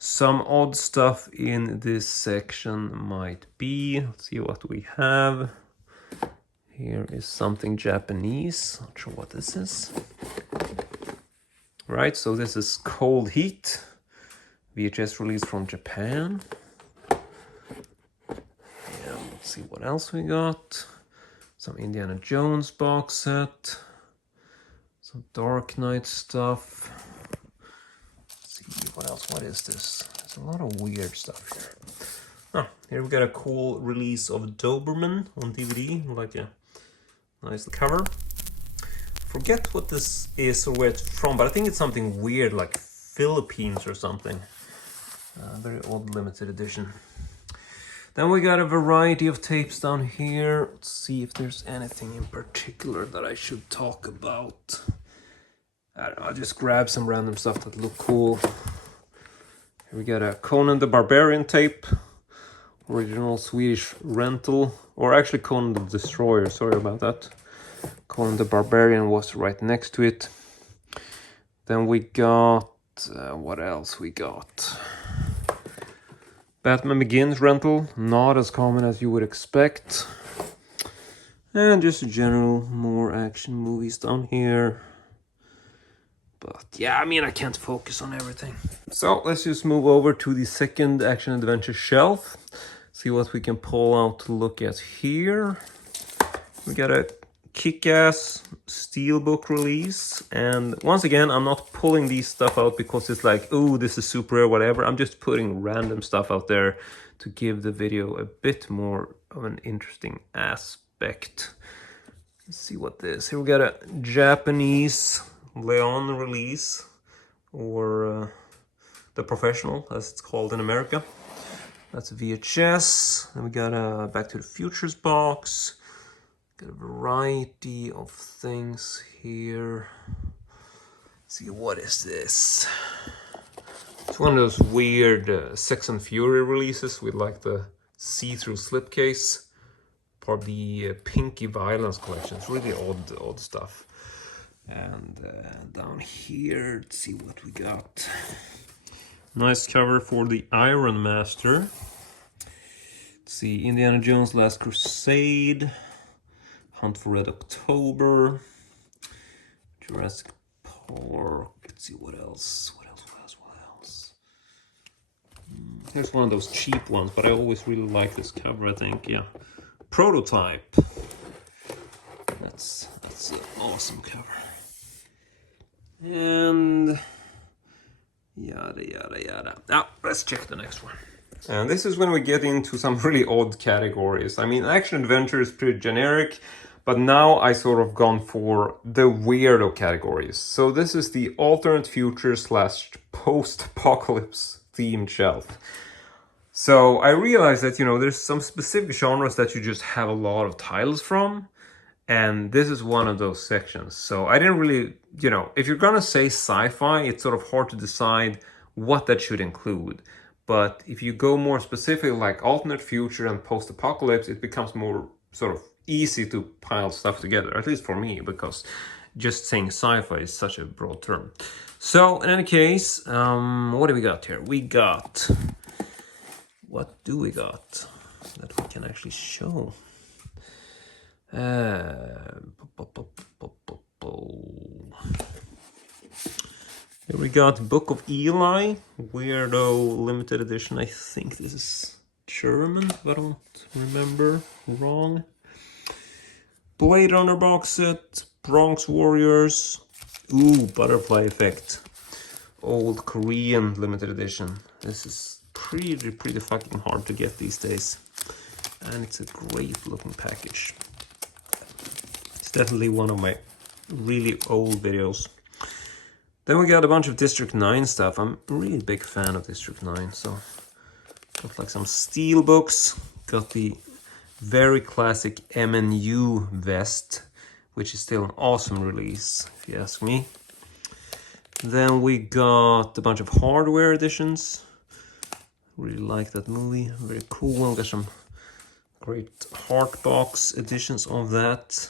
Some odd stuff in this section might be, let's see what we have. Here is something Japanese, not sure what this is. Right, so this is Cold Heat, VHS release from Japan. Yeah, let's see what else we got. Some Indiana Jones box set. Some Dark Knight stuff. What else? What is this? There's a lot of weird stuff here. Oh, here we got a cool release of Doberman on DVD. Like a nice cover. Forget what this is or where it's from, but I think it's something weird like Philippines or something. Very odd limited edition. Then we got a variety of tapes down here. Let's see if there's anything in particular that I should talk about. I don't know, I'll just grab some random stuff that look cool. Here we got a Conan the Barbarian tape. Original Swedish rental. Or actually Conan the Destroyer, sorry about that. Conan the Barbarian was right next to it. Then we got... what else we got? Batman Begins rental. Not as common as you would expect. And just general more action movies down here. But yeah, I mean, I can't focus on everything. So let's just move over to the second action adventure shelf. See what we can pull out to look at here. We got a kick-ass steelbook release. And once again, I'm not pulling these stuff out because it's like, oh, this is super rare, whatever. I'm just putting random stuff out there to give the video a bit more of an interesting aspect. Let's see what this. Here we got a Japanese Leon release, or The Professional, as it's called in America. That's a VHS. Then we got a Back to the Futures box. Got a variety of things here. Let's see, what is this? It's one of those weird Sex and Fury releases with like the see-through slipcase. Part of the Pinky Violence collection. It's really odd stuff. And down here, let's see what we got. Nice cover for the Iron Master. Let's see, Indiana Jones Last Crusade, Hunt for Red October, Jurassic Park. Let's see what else. Here's one of those cheap ones, but I always really like this cover, I think. Yeah. Prototype. That's an awesome cover. And yada yada yada. Now let's check the next one. And this is when we get into some really odd categories. I mean, action adventure is pretty generic, but now I sort of gone for the weirdo categories. So this is the alternate future / post-apocalypse themed shelf. So I realized that, you know, there's some specific genres that you just have a lot of titles from. And this is one of those sections. So I didn't really, you know, if you're gonna say sci-fi, it's sort of hard to decide what that should include. But if you go more specific, like alternate future and post-apocalypse, it becomes more sort of easy to pile stuff together, at least for me, because just saying sci-fi is such a broad term. So in any case, what do we got here? What do we got that we can actually show? Here we got Book of Eli, weirdo limited edition. I think this is German, if I don't remember wrong. Blade Runner box set, Bronx Warriors. Ooh, Butterfly Effect. Old Korean limited edition. This is pretty fucking hard to get these days. And it's a great looking package. It's definitely one of my really old videos. Then we got a bunch of District 9 stuff. I'm a really big fan of District 9, so got like some steel books. Got the very classic MNU vest, which is still an awesome release, if you ask me. Then we got a bunch of hardware editions. Really like that movie, very cool. Got some great Heartbox editions of that.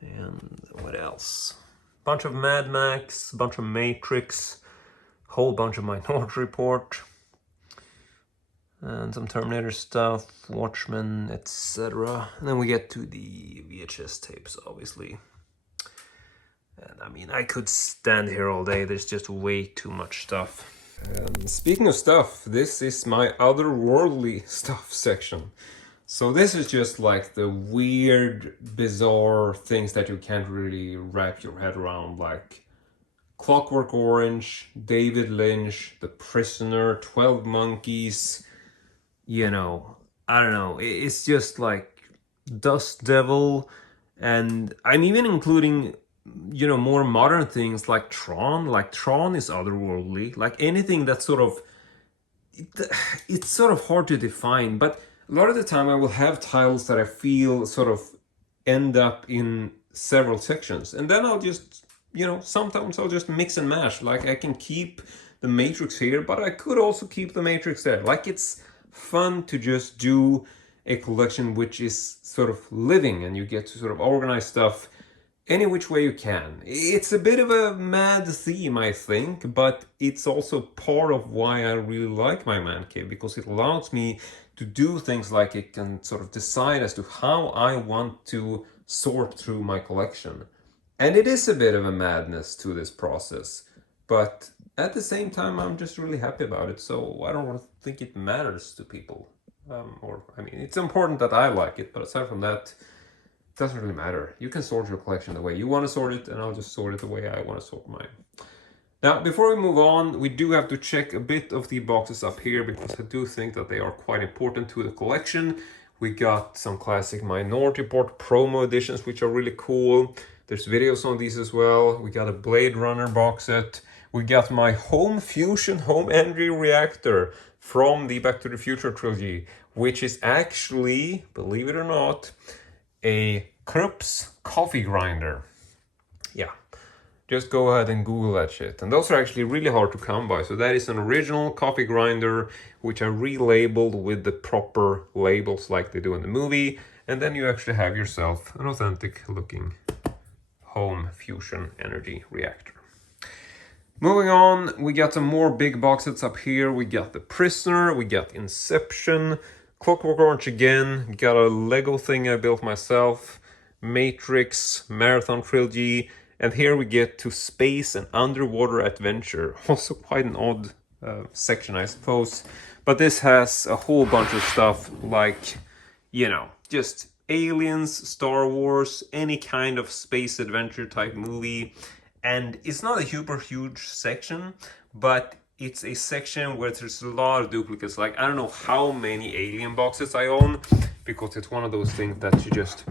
And what else? Bunch of Mad Max, bunch of Matrix, whole bunch of Minority Report, and some Terminator stuff, Watchmen, etc. And then we get to the VHS tapes, obviously. And I mean, I could stand here all day, there's just way too much stuff. And speaking of stuff, this is my otherworldly stuff section. So this is just like the weird, bizarre things that you can't really wrap your head around, like Clockwork Orange, David Lynch, The Prisoner, 12 Monkeys, you know, I don't know, it's just like Dust Devil, and I'm even including, you know, more modern things like Tron is otherworldly, like anything that's sort of, it's sort of hard to define, but a lot of the time I will have titles that I feel sort of end up in several sections. And then I'll just, you know, sometimes I'll just mix and mash. Like I can keep the Matrix here, but I could also keep the Matrix there. Like it's fun to just do a collection which is sort of living and you get to sort of organize stuff any which way you can. It's a bit of a mad theme, I think, but it's also part of why I really like my man cave, because it allows me to do things like it can sort of decide as to how I want to sort through my collection. And it is a bit of a madness to this process, but at the same time, I'm just really happy about it. So I don't think it matters to people. I mean, it's important that I like it, but aside from that, it doesn't really matter. You can sort your collection the way you want to sort it, and I'll just sort it the way I want to sort mine. Now, before we move on, we do have to check a bit of the boxes up here, because I do think that they are quite important to the collection. We got some classic Minority Report promo editions, which are really cool. There's videos on these as well. We got a Blade Runner box set. We got my Home Fusion Home Energy Reactor from the Back to the Future trilogy, which is actually, believe it or not, a Krupp's coffee grinder. Yeah. Just go ahead and Google that shit. And those are actually really hard to come by. So that is an original coffee grinder, which I relabeled with the proper labels like they do in the movie. And then you actually have yourself an authentic looking Home Fusion Energy Reactor. Moving on, we got some more big box sets up here. We got The Prisoner, we got Inception, Clockwork Orange again, got a Lego thing I built myself, Matrix, Marathon Trilogy, And here we get to space and underwater adventure. Also quite an odd section, I suppose. But this has a whole bunch of stuff like, you know, just aliens, Star Wars, any kind of space adventure type movie. And it's not a super huge section, but it's a section where there's a lot of duplicates. Like, I don't know how many alien boxes I own, because it's one of those things that you just,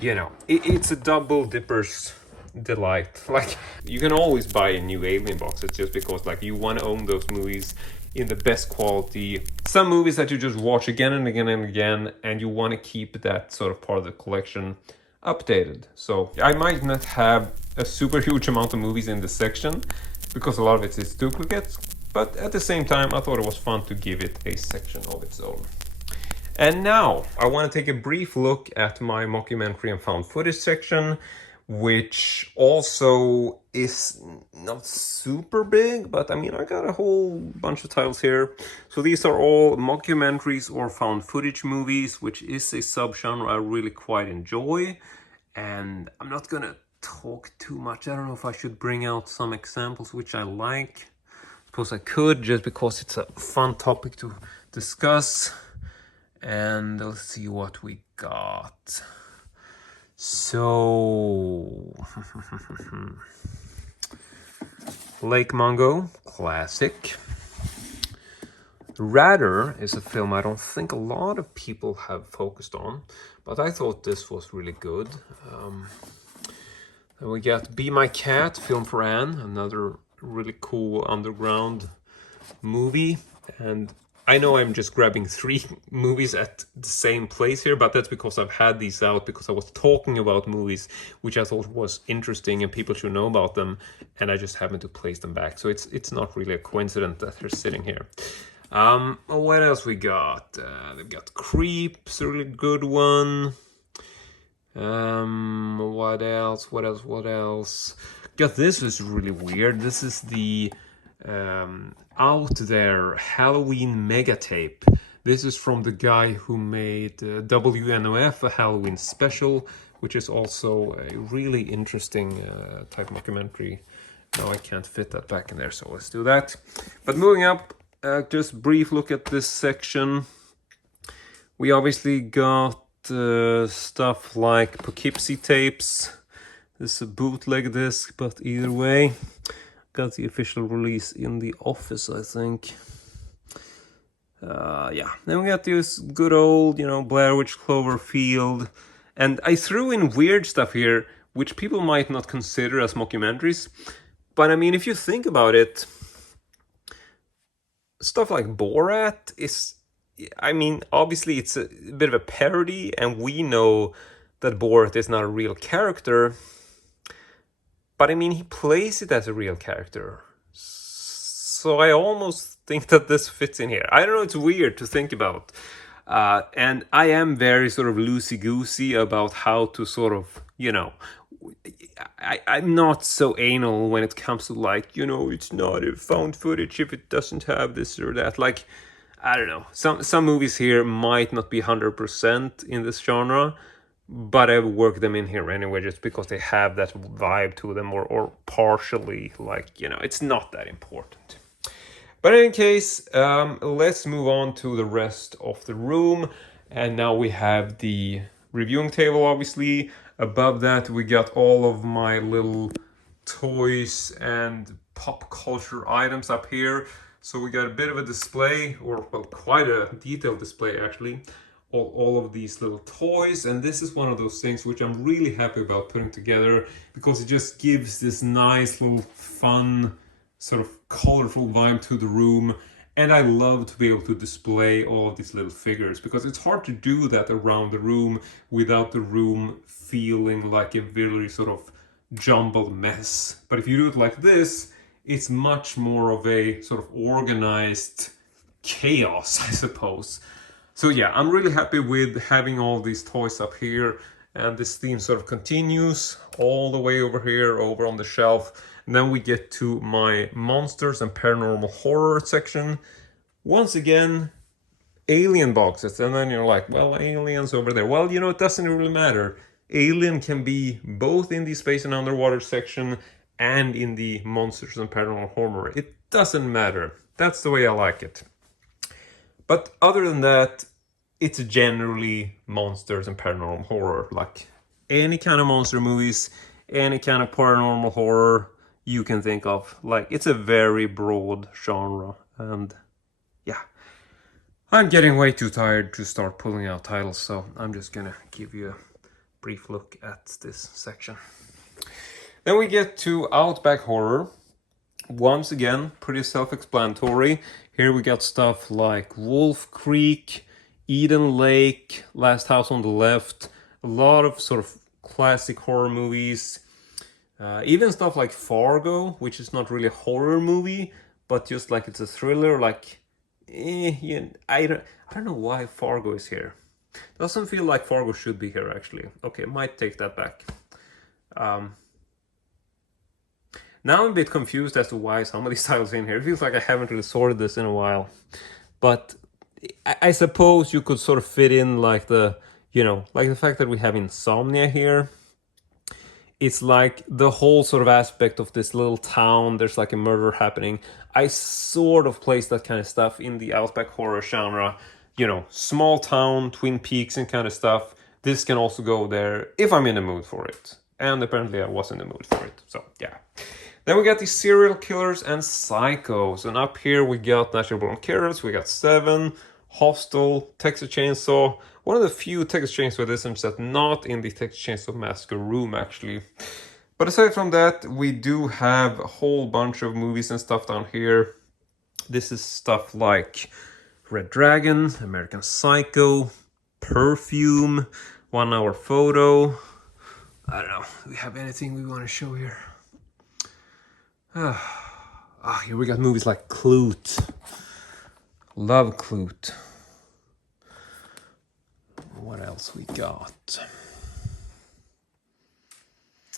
you know, it's a double dipper's delight. Like, you can always buy a new alien box. It's just because, like, you want to own those movies in the best quality. Some movies that you just watch again and again and again, and you want to keep that sort of part of the collection updated. So I might not have a super huge amount of movies in this section, because a lot of it is duplicates, but at the same time I thought it was fun to give it a section of its own. And now I want to take a brief look at my mockumentary and found footage section, which also is not super big, but I mean, I got a whole bunch of titles here. So these are all mockumentaries or found footage movies, which is a subgenre I really quite enjoy. And I'm not gonna talk too much. I don't know if I should bring out some examples which I like. I suppose I could, just because it's a fun topic to discuss. And let's see what we got. So, Lake Mungo, classic. Rather is a film I don't think a lot of people have focused on, but I thought this was really good. Then we got Be My Cat, Film for Anne, another really cool underground movie. And I know I'm just grabbing 3 movies at the same place here, but that's because I've had these out because I was talking about movies which I thought was interesting and people should know about them, and I just happened to place them back. So it's not really a coincidence that they're sitting here. What else we got? They've got Creeps, a really good one. What else? Got this is really weird. This is the Out There Halloween mega tape. This is from the guy who made WNOF, a Halloween special, which is also a really interesting type documentary. No, I can't fit that back in there, so let's do that. But moving up, just brief look at this section. We obviously got stuff like Poughkeepsie tapes. This is a bootleg disc, but either way, got the official release in the office, I think. Yeah, then we got this good old, you know, Blair Witch Cloverfield. And I threw in weird stuff here, which people might not consider as mockumentaries. But I mean, if you think about it, stuff like Borat is, I mean, obviously it's a bit of a parody, and we know that Borat is not a real character. But I mean, he plays it as a real character. So I almost think that this fits in here. I don't know, it's weird to think about. And I am very sort of loosey-goosey about how to sort of, you know, I'm not so anal when it comes to, like, you know, it's not a found footage if it doesn't have this or that. Like, I don't know. Some movies here might not be 100% in this genre, but I work them in here anyway, just because they have that vibe to them, or partially, like, you know, it's not that important. But in any case, let's move on to the rest of the room. And now we have the reviewing table, obviously. Above that, we got all of my little toys and pop culture items up here. So we got a bit of a display, or well, quite a detailed display actually, all of these little toys. And this is one of those things which I'm really happy about putting together, because it just gives this nice little fun, sort of colorful vibe to the room. And I love to be able to display all of these little figures, because it's hard to do that around the room without the room feeling like a very sort of jumbled mess. But if you do it like this, it's much more of a sort of organized chaos, I suppose. So yeah, I'm really happy with having all these toys up here, and this theme sort of continues all the way over here, over on the shelf. And then we get to my monsters and paranormal horror section. Once again, alien boxes. And then you're like, well, aliens over there. Well, you know, it doesn't really matter. Alien can be both in the space and underwater section and in the monsters and paranormal horror. It doesn't matter. That's the way I like it. But other than that, it's generally monsters and paranormal horror. Like any kind of monster movies, any kind of paranormal horror you can think of. Like, it's a very broad genre. And yeah, I'm getting way too tired to start pulling out titles, so I'm just gonna give you a brief look at this section. Then we get to Outback Horror. Once again, pretty self-explanatory. Here we got stuff like Wolf Creek, Eden Lake, Last House on the Left, a lot of sort of classic horror movies. Even stuff like Fargo, which is not really a horror movie, but just like it's a thriller, like, yeah, I don't know why Fargo is here. Doesn't feel like Fargo should be here, actually. Okay, might take that back. Now I'm a bit confused as to why some of these titles in here. It feels like I haven't really sorted this in a while. But I suppose you could sort of fit in like the, you know, like the fact that we have Insomnia here. It's like the whole sort of aspect of this little town, there's like a murder happening. I sort of place that kind of stuff in the Outback Horror genre. You know, small town, Twin Peaks and kind of stuff. This can also go there if I'm in the mood for it. And apparently I was in the mood for it, so yeah. Then we got the serial killers and psychos. And up here we got Natural Born Killers, we got Seven, Hostel, Texas Chainsaw. One of the few Texas Chainsaw editions that's not in the Texas Chainsaw Massacre room, actually. But aside from that, we do have a whole bunch of movies and stuff down here. This is stuff like Red Dragon, American Psycho, Perfume, 1 Hour Photo. I don't know, do we have anything we want to show here? Here we got movies like Clute. Love Clute. What else we got?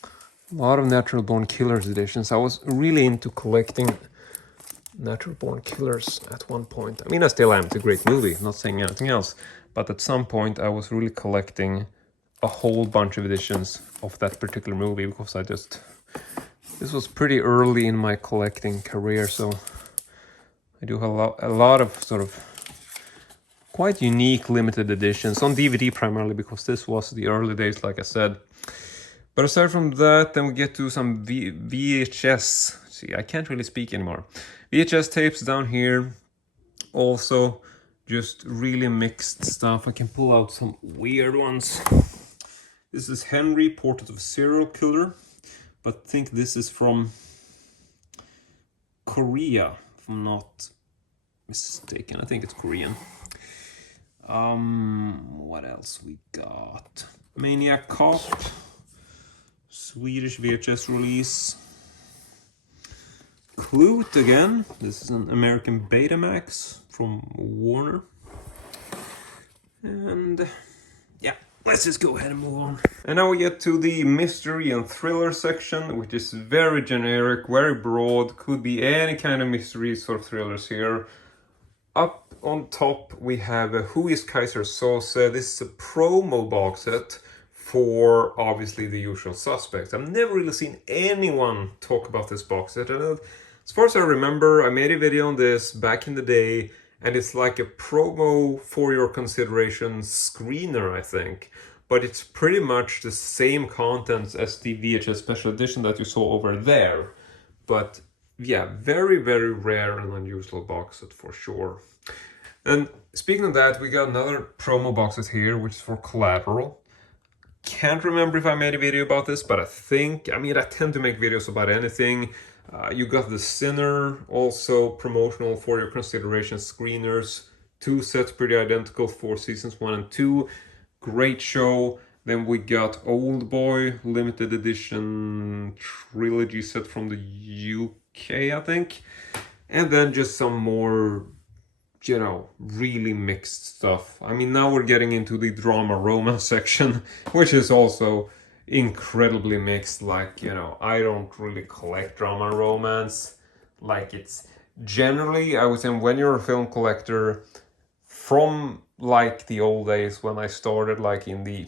A lot of Natural Born Killers editions. I was really into collecting Natural Born Killers at one point. I mean, I still am. It's a great movie, not saying anything else. But at some point, I was really collecting a whole bunch of editions of that particular movie because this was pretty early in my collecting career, so I do have a lot of sort of quite unique limited editions on DVD primarily because this was the early days, like I said. But aside from that, then we get to some VHS. See, I can't really speak anymore. VHS tapes down here. Also, just really mixed stuff. I can pull out some weird ones. This is Henry, Portrait of a Serial Killer. But I think this is from Korea, if I'm not mistaken. I think it's Korean. What else we got? Maniac Cop, Swedish VHS release. Clute again. This is an American Betamax from Warner. And yeah, let's just go ahead and move on. And now we get to the mystery and thriller section, which is very generic, very broad, could be any kind of mystery sort of thrillers here. Up on top we have Who is Kaiser Soze. This is a promo box set for obviously The Usual Suspects. I've never really seen anyone talk about this box set, and as far as I remember, I made a video on this back in the day, and it's like a promo for your consideration screener, I think. But it's pretty much the same contents as the VHS special edition that you saw over there. But yeah, very, very rare and unusual box set for sure. And speaking of that, we got another promo box set here, which is for Collateral. Can't remember if I made a video about this, but I tend to make videos about anything. You got The Sinner, also promotional for your consideration screeners. 2 sets pretty identical for seasons 1 and 2. Great show. Then we got Old Boy, limited edition trilogy set from the UK, I think. And then just some more, you know, really mixed stuff. I mean, now we're getting into the drama romance section, which is also incredibly mixed. Like, you know, I don't really collect drama romance. Like, it's generally, I would say, when you're a film collector, from like the old days when I started, like in the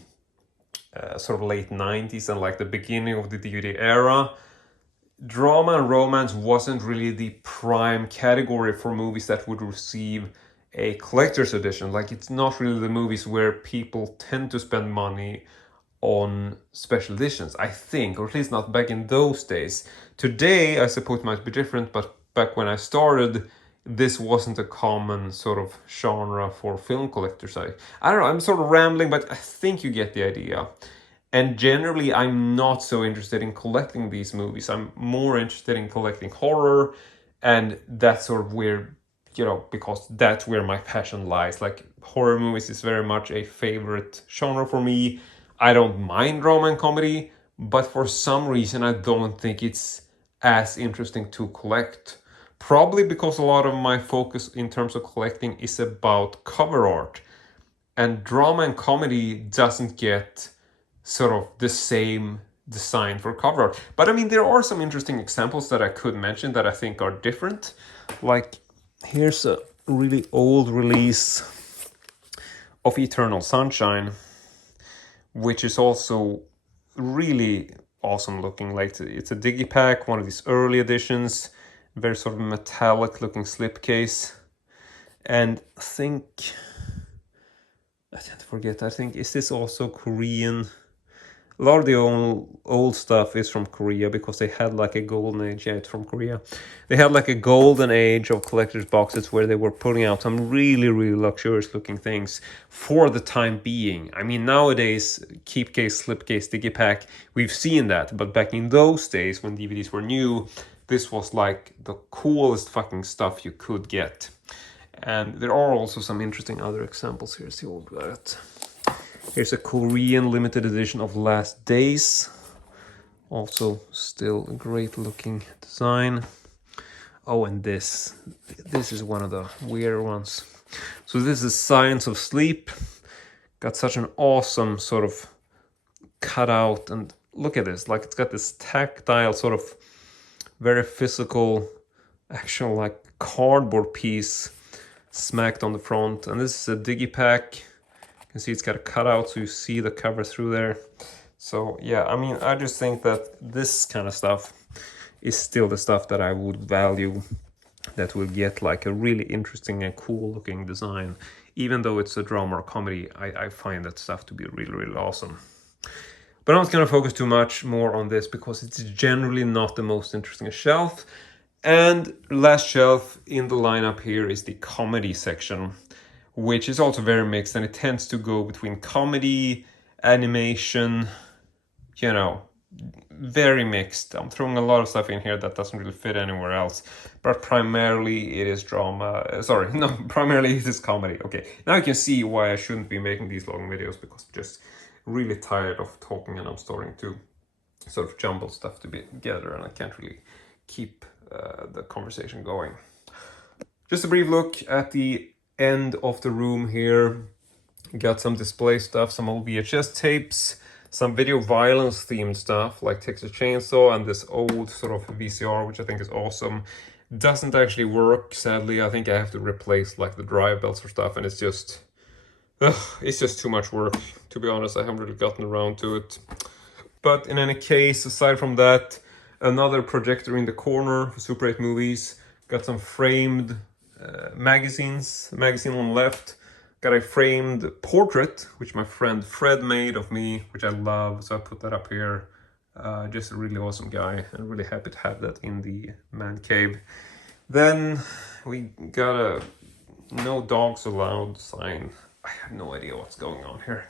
sort of late 90s and like the beginning of the DVD era, drama and romance wasn't really the prime category for movies that would receive a collector's edition. Like, it's not really the movies where people tend to spend money on special editions, I think, or at least not back in those days. Today, I suppose it might be different, but back when I started, this wasn't a common sort of genre for film collectors. I don't know, I'm sort of rambling, but I think you get the idea. And generally, I'm not so interested in collecting these movies. I'm more interested in collecting horror, and that's sort of where, you know, because that's where my passion lies. Like, horror movies is very much a favorite genre for me. I don't mind drama and comedy, but for some reason I don't think it's as interesting to collect. Probably because a lot of my focus in terms of collecting is about cover art. And drama and comedy doesn't get sort of the same design for cover art. But I mean, there are some interesting examples that I could mention that I think are different. Like, here's a really old release of Eternal Sunshine, which is also really awesome looking. Like, it's a digipack, one of these early editions, very sort of metallic looking slipcase. And I tend to forget, I think, is this also Korean? A lot of the old stuff is from Korea because they had like a golden age. Yeah, it's from Korea. They had like a golden age of collector's boxes where they were putting out some really, really luxurious looking things for the time being. I mean, nowadays, keep case, slipcase, digipack, we've seen that. But back in those days when DVDs were new, this was like the coolest fucking stuff you could get. And there are also some interesting other examples. Here's the old that. Here's a Korean limited edition of Last Days. Also still a great looking design. Oh, and this is one of the weird ones. So this is Science of Sleep. Got such an awesome sort of cutout, and look at this, like it's got this tactile sort of very physical actual like cardboard piece smacked on the front. And this is a digipack. You can see it's got a cutout so you see the cover through there. So yeah, I mean, I just think that this kind of stuff is still the stuff that I would value, that will get like a really interesting and cool looking design. Even though it's a drama or comedy, I find that stuff to be really, really awesome. But I'm not going to focus too much more on this because it's generally not the most interesting shelf. And last shelf in the lineup here is the comedy section, which is also very mixed, and it tends to go between comedy, animation, you know, very mixed. I'm throwing a lot of stuff in here that doesn't really fit anywhere else, but primarily it is drama. Sorry, no, primarily it is comedy. Okay, now you can see why I shouldn't be making these long videos, because I'm just really tired of talking and I'm starting to sort of jumble stuff together and I can't really keep the conversation going. Just a brief look at the end of the room here. Got some display stuff, some old VHS tapes, some video violence themed stuff like Texas Chainsaw, and this old sort of VCR, which I think is awesome. Doesn't actually work, sadly. I think I have to replace like the drive belts or stuff, and it's just too much work, to be honest. I haven't really gotten around to it. But in any case, aside from that, another projector in the corner for Super 8 movies. Got some framed magazine on the left. Got a framed portrait, which my friend Fred made of me, which I love, so I put that up here. Just a really awesome guy, and really happy to have that in the man cave. Then we got a no dogs allowed sign. I have no idea what's going on here.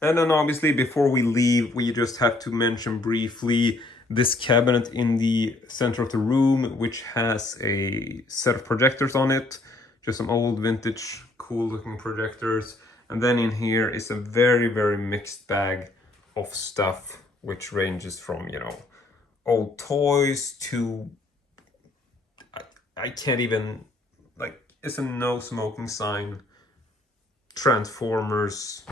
And then obviously before we leave, we just have to mention briefly this cabinet in the center of the room, which has a set of projectors on it. Just some old vintage, cool looking projectors. And then in here is a very, very mixed bag of stuff, which ranges from, you know, old toys to, I can't even, like, it's a no smoking sign, Transformers,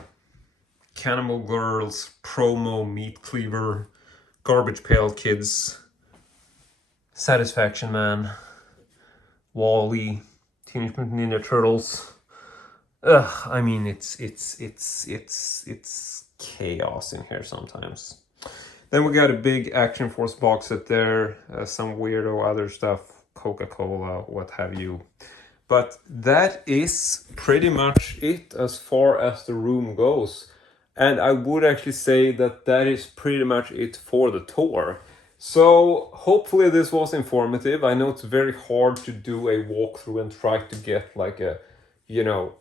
Cannibal Girls, Promo, Meat Cleaver, Garbage Pail Kids, Satisfaction Man, Wall-E, Teenage Mutant Ninja Turtles. I mean, it's chaos in here sometimes. Then we got a big Action Force box set there, some weirdo other stuff, Coca-Cola, what have you. But that is pretty much it as far as the room goes. And I would actually say that that is pretty much it for the tour. So hopefully this was informative. I know it's very hard to do a walkthrough and try to get like a, you know,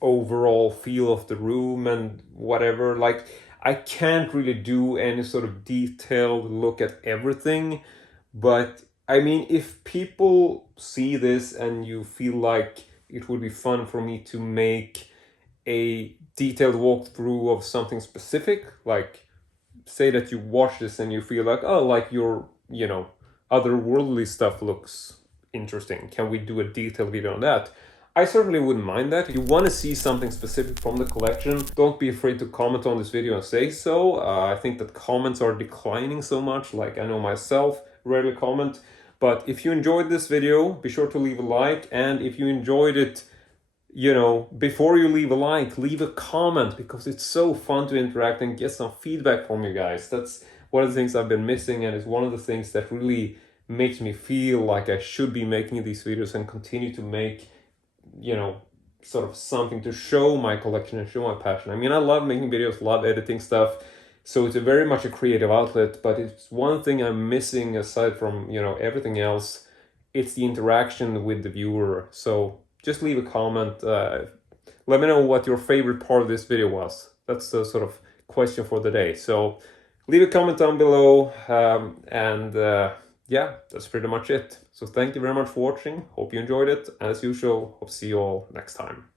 overall feel of the room and whatever. Like, I can't really do any sort of detailed look at everything, but I mean, if people see this and you feel like it would be fun for me to make a detailed walkthrough of something specific, like say that you watch this and you feel like, oh, like your, you know, otherworldly stuff looks interesting, can we do a detailed video on that? I certainly wouldn't mind that. If you want to see something specific from the collection, don't be afraid to comment on this video and say so. I think that comments are declining so much, like I know myself rarely comment. But if you enjoyed this video, be sure to leave a like. And if you enjoyed it, you know, before you leave a like, leave a comment, because it's so fun to interact and get some feedback from you guys. That's one of the things I've been missing, and it's one of the things that really makes me feel like I should be making these videos and continue to make, you know, sort of something to show my collection and show my passion. I mean, I love making videos, love editing stuff, so it's very much a creative outlet, but it's one thing I'm missing aside from, you know, everything else. It's the interaction with the viewer. So just leave a comment. Let me know what your favorite part of this video was. That's the sort of question for the day. So leave a comment down below, yeah, that's pretty much it. So thank you very much for watching. Hope you enjoyed it. And as usual, hope to see you all next time.